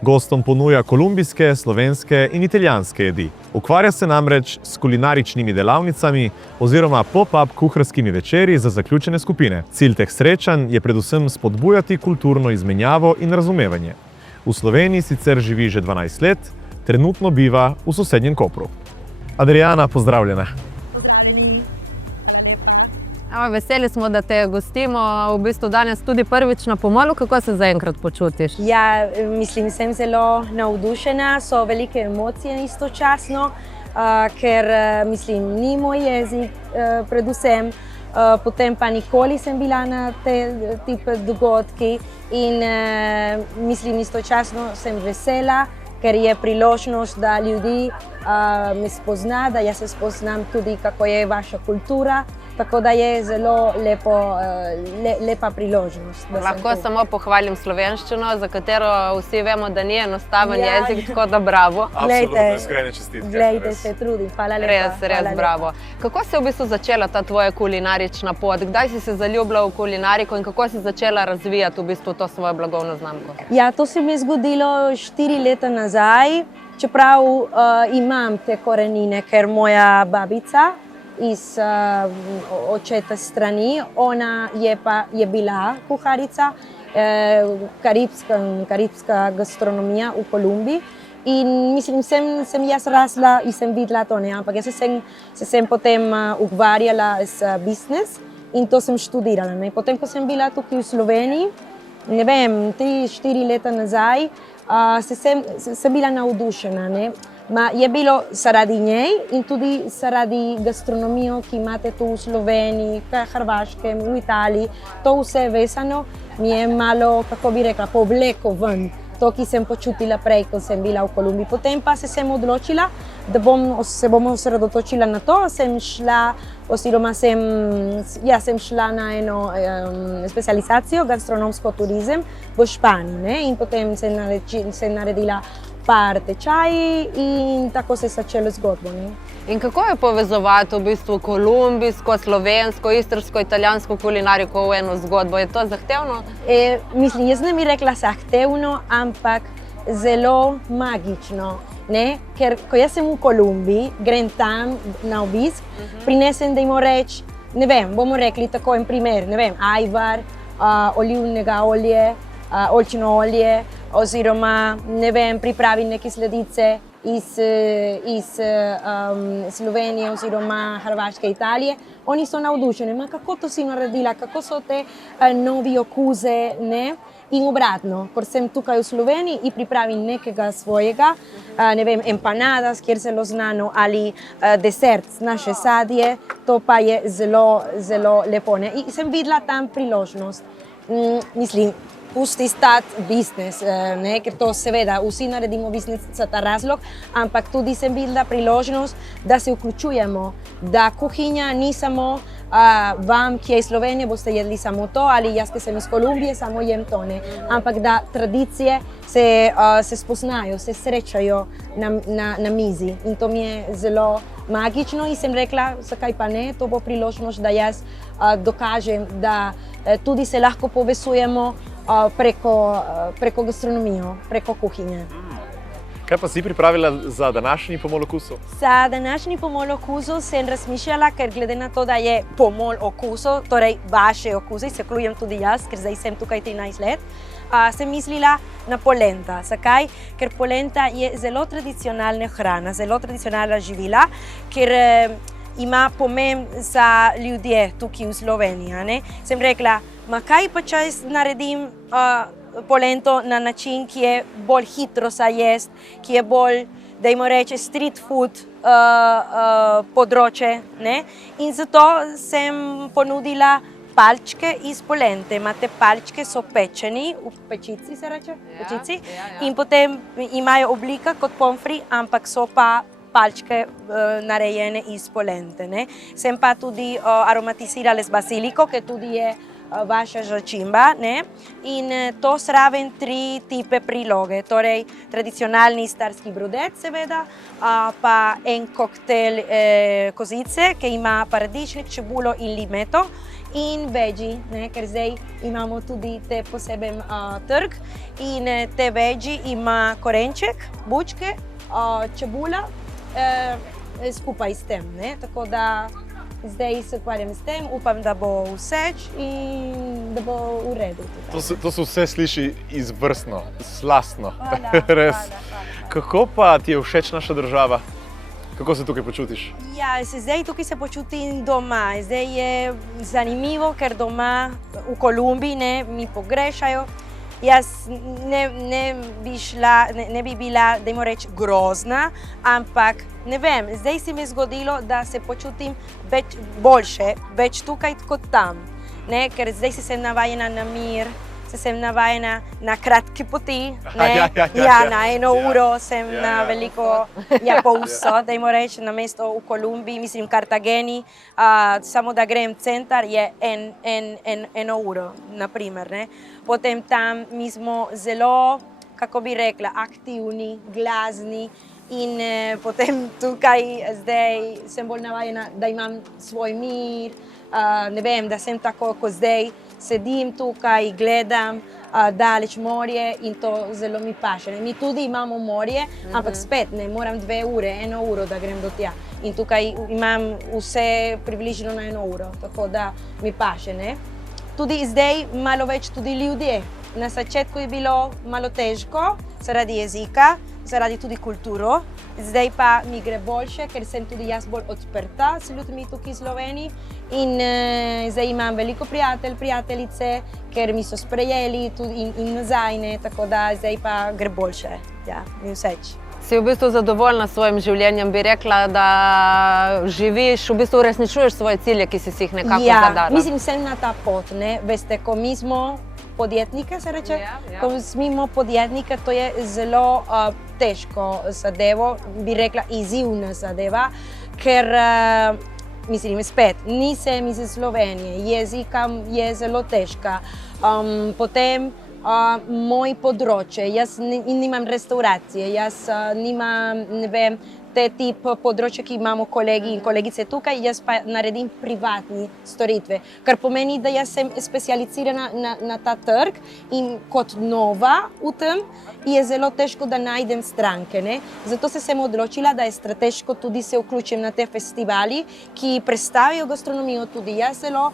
Gostom ponuja kolumbijske, slovenske in italijanske jedi. Ukvarja se namreč s kulinaričnimi delavnicami oziroma pop-up kuharskimi večeri za zaključene skupine. Cilj teh srečanj je predvsem spodbujati kulturno izmenjavo in razumevanje. V Sloveniji sicer živi že 12 let, trenutno biva v sosednjem Kopru. Adriana, pozdravljena. Pozdravljeni, hvala lepa. Veseli smo, da te gostimo v bistvu danes tudi prvič na Pomolu. Kako se zaenkrat počutiš? Ja, mislim, sem zelo navdušena, so velike emocije istočasno, ker mislim, ni moj jezik predvsem, potem pa nikoli sem bila na te tipe dogodki in mislim, istočasno sem vesela, ker je priložnost, da ljudi me spozna, da jaz se spoznam tudi, kako je vaša kultura. Tako da je zelo lepa priložnost. Lahko samo pohvalim slovenščino, za katero vsi vemo, da ni enostaven jezik, tako da bravo. Absolutno, iskrene čestitke. Glejte, se trudim, hvala lepa. Res bravo. Kako se je v bistvu začela ta tvoja kulinarična pot? Kdaj si se zaljubila v kulinariko in kako si začela razvijati v bistvu to svojo blagovno znamko? Ja, to se mi je zgodilo 4 leta nazaj, čeprav imam te korenine, ker moja babica iz očeta strani, ona je bila kuharica, karibska gastronomija v Kolumbiji. In mislim, sem jaz rasla in sem videla to, ne, ampak jaz se sem potem ukvarjala s biznis in to sem študirala. Ne. Potem, ko sem bila tukaj v Sloveniji, ne vem, 3-4 leta nazaj, sem bila navdušena, ne? Ma je bilo zaradi njej in tudi zaradi gastronomijo, ki imate tu v Sloveniji, v Hrvaškem, v Italiji. To vse vezano mi je malo, kako bi rekla, povleko ven. To, ki sem počutila prej, ko sem bila v Kolumbiji. Potem pa sem odločila, da se bom osredotočila na to. Sem šla na eno specializacijo, gastronomsko turizem v Španiji, ne? In potem sem naredila par tečaji in tako se je začelo zgodbo, ne? In kako je povezovati v bistvu kolumbijsko, slovensko, istrsko, italijansko kulinariko v eno zgodbo? Je to zahtevno? Mislim, jaz ne bi rekla zahtevno, ampak zelo magično, ne? Ker ko jaz sem v Kolumbiji, grem tam na obisk, prinesem, da jim reč, ne vem, bomo rekli tako en primer, ne vem, ajvar, olivnega olje, oljčino olje, oziroma, ne vem, pripravim neke sladice iz Slovenije oziroma Hrvaške, Italije. Oni so navdušeni, ma kako to si naredila, kako so te novi okuze, ne? In obratno, ko sem tukaj v Sloveniji in pripravim nekega svojega, ne vem, empanadas, kjer zelo znano, ali desert, naše sadje, to pa je zelo, zelo lepo, ne? In sem videla tam priložnost. Mislim, pusti stati biznis, ne? Ker to seveda vsi naredimo biznis za ta razlog, ampak tudi sem videla priložnost, da se vključujemo, da kuhinja ni samo vam, ki je iz Slovenije, boste jedli samo to, ali jaz, ki sem iz Kolumbije, samo jem to, ne? Ampak da tradicije se spoznajo, se srečajo na mizi in to mi je zelo magično in sem rekla, zakaj pa ne, to bo priložnost, da jaz dokažem, da tudi se lahko povezujemo preko gastronomijo, preko kuhinje. Kaj pa si pripravila za današnji pomol okusov? Za današnji pomol okusov sem razmišljala, ker glede na to, da je pomol okusov, torej vaše okuse, se vključujem tudi jaz, ker zdaj sem tukaj 13 let, sem mislila na polenta. Zakaj? Ker polenta je zelo tradicionalna hrana, zelo tradicionalna živila, ker ima pomen za ljudje tukaj v Sloveniji, ne? Sem rekla, ma kaj pa če naredim polento na način, ki je bolj hitro za jesti, ki je bolj, dajmo reči, street food področje, ne? In zato sem ponudila palčke iz polente. Imate palčke, so pečeni, v pečici se reče, pečici, in potem imajo oblika kot pomfri, ampak so pa palčke narejene iz polente, ne? Sem pa tudi aromatizirala z basiliko, ki tudi je vaša začimba, ne? In to zraven 3 tipe priloge, torej tradicionalni starski brodet seveda, pa en koktel kozice, ki ima paradižnik, čebulo in limeto, in veggie, ne? Ker zdaj imamo tudi te poseben trg in te veggie ima korenček, bučke, čebula, skupaj s tem, ne? Tako da zdaj se ukvarjam s tem, upam, da bo všeč in da bo v redu. To se vse sliši izvrstno, slastno, res. Kako pa ti je všeč naša država? Kako se tukaj počutiš? Ja, zdaj tukaj se počutim doma. Zdaj je zanimivo, ker doma v Kolumbiji mi pogrešajo. Jaz ne bi bila, dajmo reči, grozna, ampak ne vem, zdaj se mi je zgodilo, da se počutim boljše, več tukaj kot tam, ne? Ker zdaj sem navajena na mir, sem navajena na kratke poti, ne? Na 1 uro sem na veliko pouso, dajmo reči, na mesto v Kolumbiji, mislim v Kartageni, samo da grem v centar je 1 uro, naprimer, ne? Potem tam mi smo zelo, kako bi rekla, aktivni, glazni in potem tukaj zdaj sem bolj navajena, da imam svoj mir, ne vem, da sem tako kot zdaj, sedim tukaj, gledam daleč morje in to zelo mi paše. Mi tudi imamo morje, ampak spet ne moram 2 ure, 1 uro, da grem do tja. In tukaj imam vse približno na 1 uro, tako da mi paše, ne? Tudi zdaj malo več tudi ljudje. Na začetku je bilo malo težko zaradi jezika, zaradi tudi kulturo. Zdaj pa mi gre boljše, ker sem tudi jaz bolj odprta s ljudmi tukaj v Sloveniji. In zdaj imam veliko prijateljice, ker mi so sprejeli tudi in nazaj, ne, tako da zdaj pa gre boljše. Ja, mi všeč. Si v bistvu zadovoljna s svojim življenjem, bi rekla, da živiš, v bistvu uresničuješ svoje cilje, ki si jih nekako zadala. Mislim, sem na ta pot, ne. Veste, ko mi smo podjetnike, se reče, ko smo podjetnike, to je zelo težko zadevo, bi rekla izzivna zadeva, ker mislim, spet, nisem iz Slovenije, jezika je zelo težka. Potem moj področje, jaz nimam restauracije, jaz nimam, ne vem, te tip področja, ki imamo kolegi in kolegice tukaj, jaz pa naredim privatne storitve, kar pomeni, da jaz sem specializirana na ta trg in kot nova v tem je zelo težko, da najdem stranke, ne. Zato sem odločila, da je strateško tudi se vključim na te festivali, ki predstavijo gastronomijo, tudi jaz zelo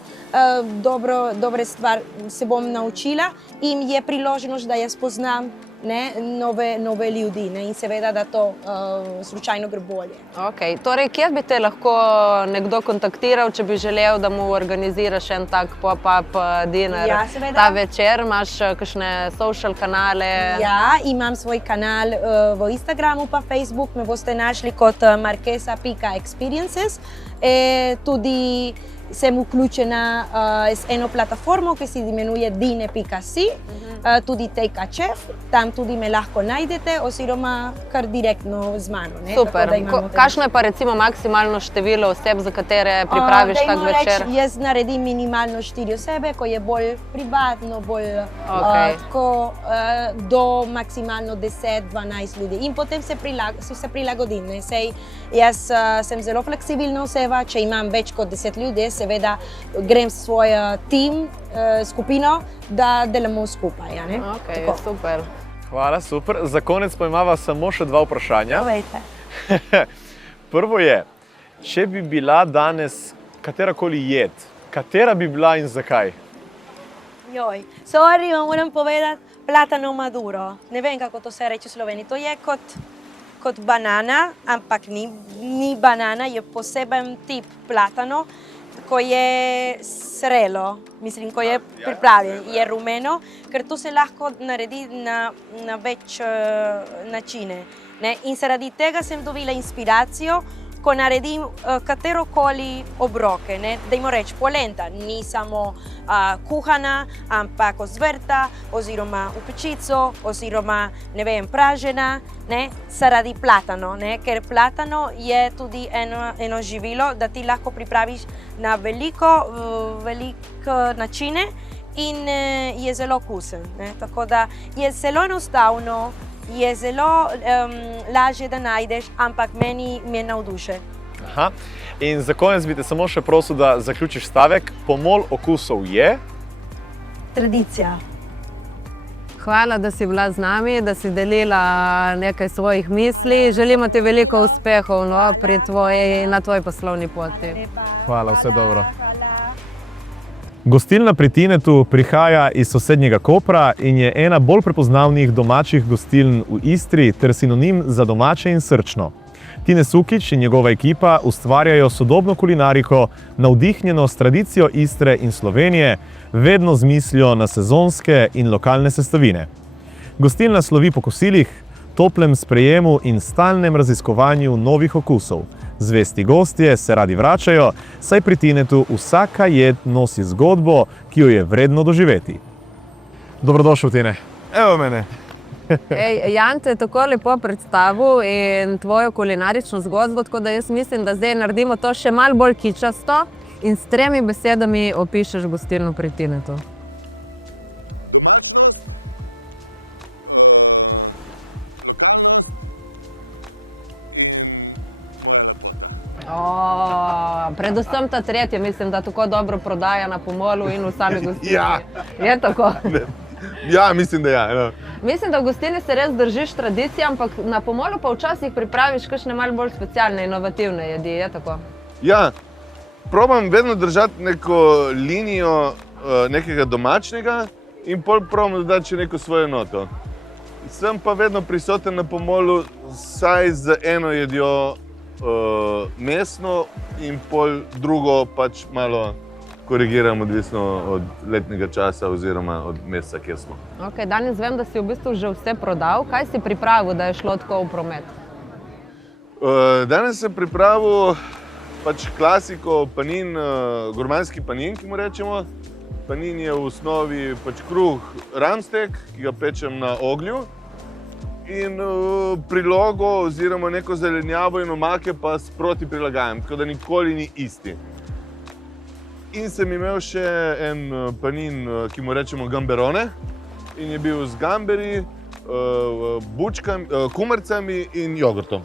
dobre stvari se bom naučila in je priložnost, da jaz poznam nove ljudi, ne, in seveda, da to slučajno gre bolje. Okay. Torej, kje bi te lahko nekdo kontaktiral, če bi želel, da mu organiziraš en tak pop-up dinner? Ja, seveda. Ta večer imaš kakšne social kanale? Ja, imam svoj kanal v Instagramu pa Facebook, me boste našli kot marquesa.experiences. Tudi sem vključena s eno platformo, ki se imenuje dine.si, tudi Take a Chef, tam tudi me lahko najdete oziroma kar direktno z mano. Super. Kakšno je pa recimo maksimalno število oseb, za katere pripraviš tak večer? Jaz naredim minimalno 4 osebe, ko je bolj privatno, bolj tako do maksimalno 10-12 ljudi. In potem se prilagodim. Sej jaz sem zelo fleksibilna oseba, če imam več kot 10 ljudi, seveda grem s svoj tim, skupino, da delamo skupaj. Ok, super. Hvala, super. Za konec pa imava samo še 2 vprašanja. Povejte. Prvo je, če bi bila danes katerakoli jed, katera bi bila in zakaj? Joj, sorry, vam moram povedati platano maduro. Ne vem, kako to se reče v Sloveniji. To je kot banana, ampak ni banana, je poseben tip platano, ko je zrelo, mislim, ko je pripravljen, je rumeno, ker to se lahko naredi na več načine. In zaradi tega sem dobila inspiracijo, ko naredim katerokoli obroke. Dajmo reči, polenta ni samo kuhana, ampak ozvrta, oziroma v pečico, oziroma, ne vem, pražena, zaradi platano, ker platano je tudi eno živilo, da ti lahko pripraviš na veliko načine in je zelo okusen. Tako da je zelo enostavno, je zelo lažje, da najdeš, ampak meni je navdušen. Aha. In za konec bi te samo še prosil, da zaključiš stavek. Pomol okusov je? Tradicija. Hvala, da si bila z nami, da si delila nekaj svojih misli. Želimo ti veliko uspehov na tvoji poslovni poti. Hvala lepa. Hvala, vse dobro. Hvala. Gostilna pri Tinetu prihaja iz sosednjega Kopra in je ena bolj prepoznavnih domačih gostiln v Istri ter sinonim za domače in srčno. Tine Sukič in njegova ekipa ustvarjajo sodobno kulinariko, navdihnjeno s tradicijo Istre in Slovenije, vedno z mislijo na sezonske in lokalne sestavine. Gostilna slovi po kosilih, toplem sprejemu in stalnem raziskovanju novih okusov. Zvesti gostje se radi vračajo, saj pri Tinetu vsaka jed nosi zgodbo, ki jo je vredno doživeti. Dobrodošel, Tine. Evo mene. Jan te je tako lepo predstavil in tvojo kulinarično zgodbo, tako da jaz mislim, da zdaj naredimo to še malo bolj kičasto in s 3 besedami opišeš gostilno pri Tinetu. Domačnost, lokalnost in moja lepota. Predvsem ta 3, mislim, da tako dobro prodaja na Pomolu in v sami gostilni. Ja. Je tako? Ja, mislim, da ja. Mislim, da v gostilni se res držiš tradicije, ampak na Pomolu pa včasih pripraviš kakšne malo bolj specialne, inovativne jedi, je tako? Ja, probam vedno držati neko linijo nekega domačnega in pol probam dodati še neko svojo noto. sem pa vedno prisoten na pomolu, vsaj z eno jedjo mesno in pol drugo pač malo korigiram, odvisno od letnega časa oziroma od meseca, kjer smo. Okay, danes vem, da si v bistvu že vse prodal. Kaj si pripravil, da je šlo tako v promet? Danes sem pripravil pač klasiko panin, gurmanski panin, ki mu rečemo. Panin je v osnovi pač kruh ramstek, ki ga pečem na oglju. In prilogo oziroma neko zelenjavo in omake pa sproti prilagajam, tako da nikoli ni isti. In sem imel še en panin, ki mu rečemo gamberone. In je bil z gamberi, kumarcami in jogurtom.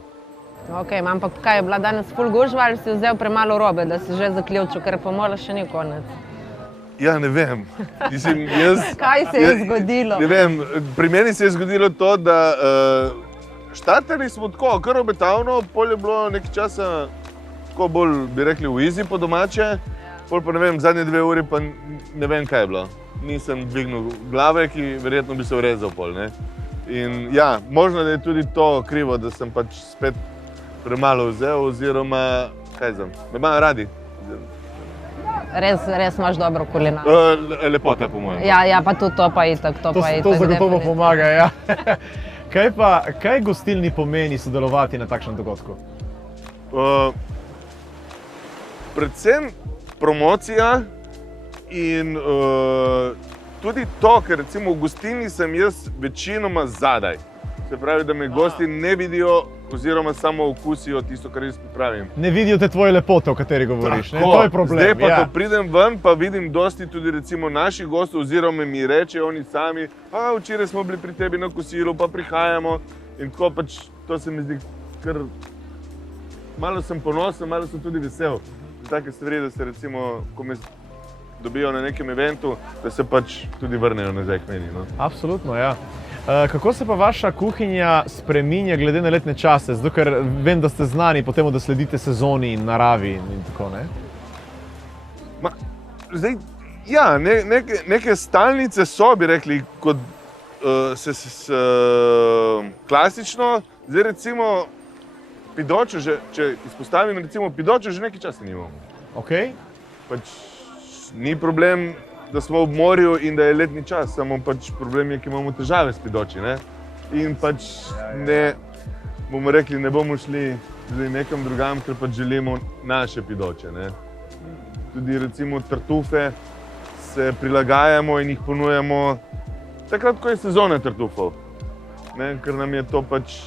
Ok, ampak kaj je bila danes ful gužva ali si vzel premalo robe, da si že zaključil, ker pomola še ni konec? Ja, ne vem. Mislim, Kaj se je zgodilo? Ne vem, pri meni se je zgodilo to, da štartali smo tako, kar obetavno, pol je bilo nekaj časa tako bolj, bi rekli, v easy po domače, pol pa ne vem, zadnje 2 uri pa ne vem, kaj je bilo. Nisem dvignil glave, ki verjetno bi se vrezal pol, ne. In ja, možno da je tudi to krivo, da sem pač spet premalo vzel, oziroma, kaj znam, me imajo radi. Res imaš dobro kulinar. Lepota, po mojem. Ja, pa tudi to pa itak, to pa itak. To zagotovo pomaga, ja. Kaj gostilni pomeni sodelovati na takšnem dogodku? Predvsem promocija in tudi to, ker recimo v gostilni sem jaz večinoma zadaj. Se pravi, da me gosti ne vidijo oziroma samo okusijo tisto, kar jaz pripravim. Ne vidijo te tvoje lepote, o kateri govoriš, ne? To je problem. Zdaj pa, ko pridem ven, pa vidim dosti tudi recimo naših gostov, oziroma mi rečejo oni sami, včeraj smo bili pri tebi na kosilu, pa prihajamo. In tako pač, to se mi zdi, ker malo sem ponosen, malo sem tudi vesel. Take stvari, da se recimo, ko me dobijo na nekem eventu, da se pač tudi vrnejo nazaj k meni, no. Absolutno, ja. Kako se pa vaša kuhinja spreminja glede na letne čase? Zato, ker vem, da ste znani po temu, da sledite sezoni in naravi in tako, ne? Zdaj, ja, neke stalnice so, bi rekli, kot klasično. Zdaj recimo pidočo, če izpostavim, recimo pidočo že nekaj časa nimamo. Okej. Pač ni problem, da smo ob morju in da je letni čas, samo pač problem je, ki imamo težave s pidoči, ne? In pač ne, bomo rekli, ne bomo šli nekam drugam, ker pač želimo naše pidoče, ne? Tudi recimo tartufe se prilagajamo in jih ponujamo takrat, ko je sezona tartufov, ne? Ker nam je to pač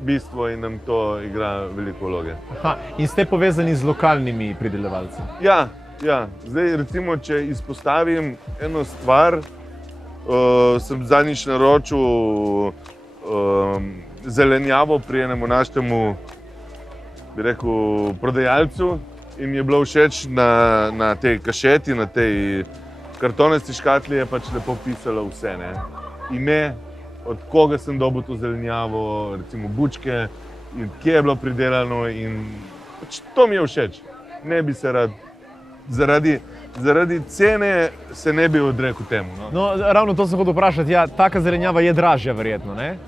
bistvo in nam to igra veliko vloge. In ste povezani z lokalnimi pridelovalci? Ja. Zdaj recimo, če izpostavim eno stvar, sem zadnjič naročil zelenjavo pri enemu našemu, bi rekel, prodajalcu in mi je bilo všeč na tej kašeti, na tej kartonasti škatli je pač lepo pisalo vse, ne. Ime, od koga sem dobil to zelenjavo, recimo bučke, in kje je bilo pridelano in pač to mi je všeč. Ne bi se rad Zaradi cene se ne bi odrekel temu. No, ravno to sem hotel vprašati, ja, taka zelenjava je dražja verjetno, ne?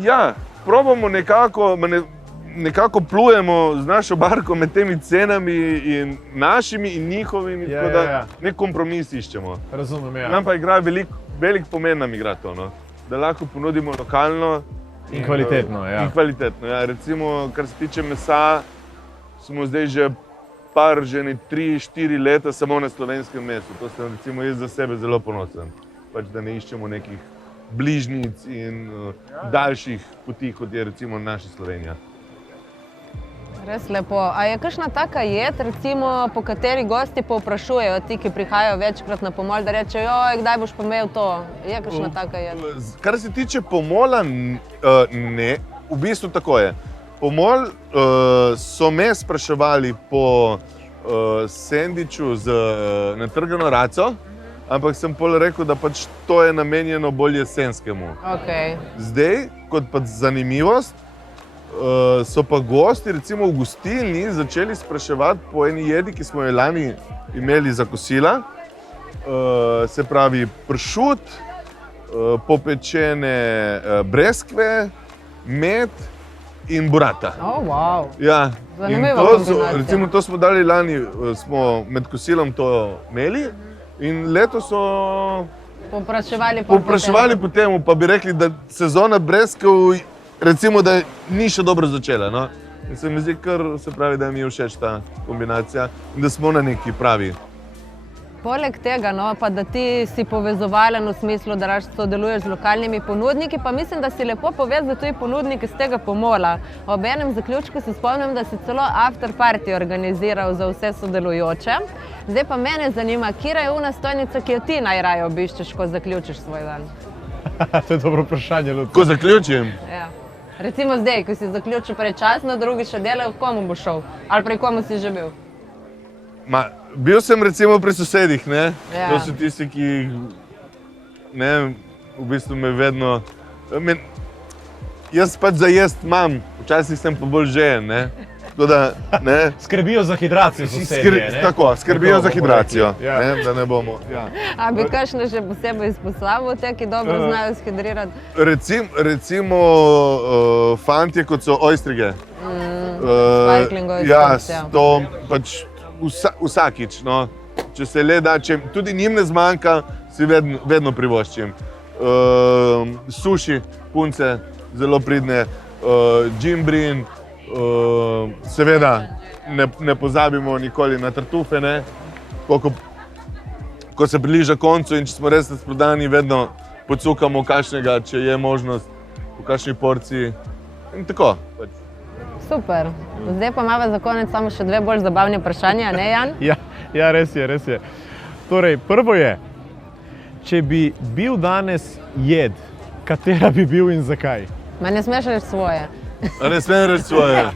Ja, probamo nekako plujemo z našo barko med temi cenami in našimi in njihovimi, tako da nek kompromis iščemo. Razumem, ja. Nam pa igra velik pomen nam igra to, no? Da lahko ponudimo lokalno in kvalitetno, ja. In kvalitetno, ja. Recimo, kar se tiče mesa, smo zdaj že 3-4 leta samo na slovenskem mesu. To sem recimo jaz za sebe zelo ponosen. Pač, da ne iščemo nekih bližnjic in daljših poti, kot je recimo naša Slovenija. Res lepo. A je kakšna taka jed, recimo, po kateri gosti povprašujejo, ti, ki prihajajo večkrat na pomol, da rečejo, joj, kdaj boš pa imel to? Je kakšna taka jed? Kar se tiče pomola, ne. V bistvu tako je. Pomol so me spraševali po sendviču z natrgano raco, ampak sem pol rekel, da pač to je namenjeno bolj jesenskemu. Okay. Zdaj, kot pa zanimivost, so pa gosti recimo v gostilni začeli spraševati po eni jedi, ki smo jo lani imeli za kosila. Se pravi pršut, popečene breskve, med in burata. Wow. Ja. Zanimiva In kombinacija. recimo to smo dali lani, smo med kosilom to imeli in letos so povpraševali po tem, pa bi rekli, da sezona breskev recimo, da ni še dobro začela. No? In se mi zdi, se pravi, da mi je všeč ta kombinacija in da smo na neki pravi. Poleg tega, no, pa da ti si povezovalen v smislu, da raš sodeluješ z lokalnimi ponudniki, pa mislim, da si lepo povezal tudi ponudnike z tega Pomola. Ob enem zaključku se spomnim, da si celo after party organiziral za vse sodelujoče. Zdaj pa mene zanima, katera je ona stojnica, ki jo ti najraje obiščeš, ko zaključiš svoj dan? To je dobro vprašanje, Luca. Ko zaključim? Ja. Recimo zdaj, ko si zaključil prečasno, drugi še delajo, komu bo šel? Ali pri komu si že bil? Bil sem recimo pri sosedih, ne? Ja. To so tisti, ki v bistvu me vedno... Jaz pač za jest imam, včasih sem pa bolj žejen, ne? Skrbijo za hidracijo sosedje, ne? Tako, skrbijo za hidracijo, ja. Da ne bomo... Ja. A bi kakšne še posebej izpostavil te, ki dobro znajo shidrirati? Recimo fantje, kot so ojstrige. Sparkling oysters, ja. To pač vsakič, no. Če se le da, tudi njim ne zmanjka, si vedno privoščim. Suši, punce, zelo pridne, džimbrin, seveda ne pozabimo nikoli na tartufe, ne. Ko se bliža koncu in če smo res razprodani, vedno pocukamo kakšnega, če je možnost, v kakšni porciji in tako. Super. Zdaj pa imamo za konec samo še dve bolj zabavni vprašanja, ne Jan? Ja, res je. Torej, prvo je, če bi bil danes jed, katera bi bil in zakaj? Ma ne smeš reči svoje. A ne smem reči svoje?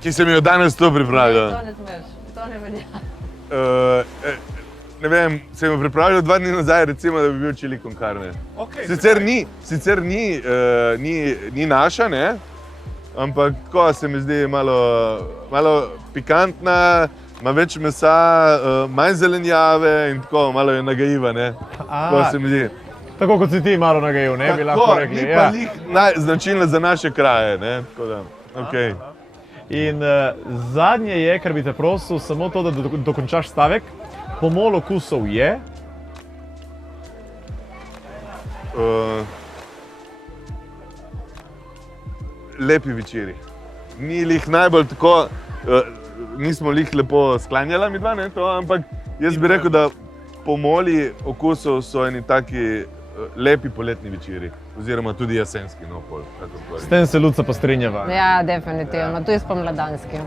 Ki sem jo danes tu pripravil. To ne smeš, to ne velja. Ne vem, sem jo pripravil 2 dni nazaj, recimo, da bi bil chili con carne. Sicer ni naša, ne? Ampak tako se mi zdi malo pikantna, ima več mesa, manj zelenjave in tako malo je nagajiva, ne? Tako se mi zdi. Tako kot si ti malo nagajiv, ne? Bi lahko rekli. Ni pa lih značilna za naše kraje, ne? Tako da, okej. In zadnje je, kar bi te prosil, samo to, da dokončaš stavek. Pomol okusov je? Lepi večeri. Ni lih najbolj tako, nismo lih lepo sklanjala midva, ne, to, ampak jaz bi rekel, da pomoli okusov so eni taki lepi poletni večeri, oziroma tudi jesenski, no, pol. S tem se Luca pa strinjava. Ja, definitivno, tudi spomladanski.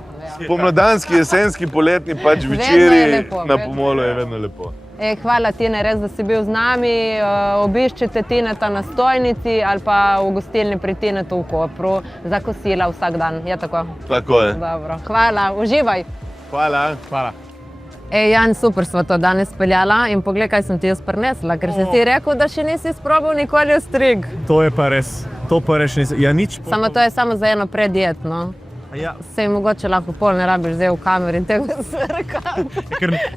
Pomladanski, jesenski, poletni pač večeri na Pomolu je vedno lepo. Hvala Tine, res, da si bil z nami. Obiščite Tineta na stojnici ali pa v gostilni pri Tinetu v Kopru za kosila vsak dan. Je tako? Tako je. Dobro. Hvala, uživaj. Hvala. Jan, super sva to danes peljala in poglej, kaj sem ti jaz prinesla, ker si ti rekel, da še nisi sprobal nikoli ostrig. To je pa res, nisem. Ja, nič. Samo to je samo za eno preddietno. Ja. Sej mogoče lahko pol ne rabiš zdaj v kameri tega srkati.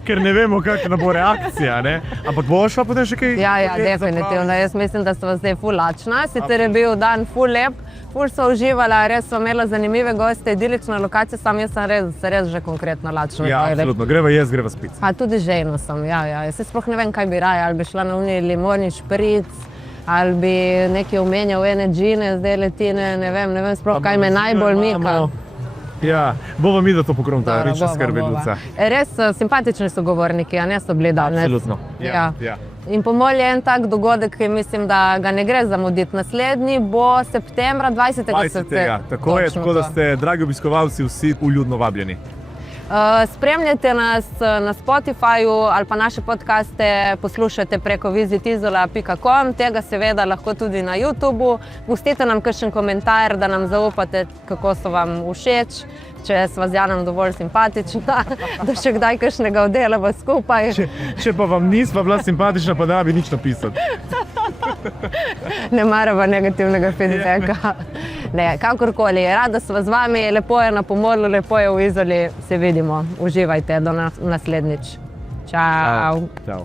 Ker ne vemo, kakšna bo reakcija, ne? Ampak boš pa potem še kaj? Ja, definitivno. Jaz mislim, da sva zdaj ful lačna. Sicer je bil dan ful lep, ful sva uživala, res sva imela zanimive goste, idilična lokacija, sam jaz sem res že konkretno lačna. Ja, absolutno. Greva spit. Pa tudi žejno sem, ja. Jaz sploh ne vem, kaj bi raje, ali bi šla na unij limoni špric, ali bi nekaj omenjal ene džine, zdaj letine, ne vem sploh, kaj me najbolj mika. Ja, bova mi da to pokromta, nič ne skrbi, Luca. Res simpatični sogovorniki, a ne so bili danes. Absolutno, ja. In Pomol je en tak dogodek, ki mislim, da ga ne gre zamuditi. Naslednji bo septembra 20. Tako je, tako da ste, dragi obiskovalci, vsi uljudno vabljeni. Spremljajte nas na Spotifyju ali pa naše podcaste poslušajte preko visitizola.com, tega seveda lahko tudi na YouTubu. Pustite nam kakšen komentar, da nam zaupate, kako so vam všeč, če sva z Janom dovolj simpatična, da še kdaj kakšnega oddelava skupaj. Če pa vam nisva bila simpatična, pa da bi nič napisati. Ne marava negativnega feedbacka. Ne, kakorkoli, rada sva z vami, lepo je na Pomolu, lepo je v Izoli, se vidimo, uživajte, do naslednjič. Čau. Čau.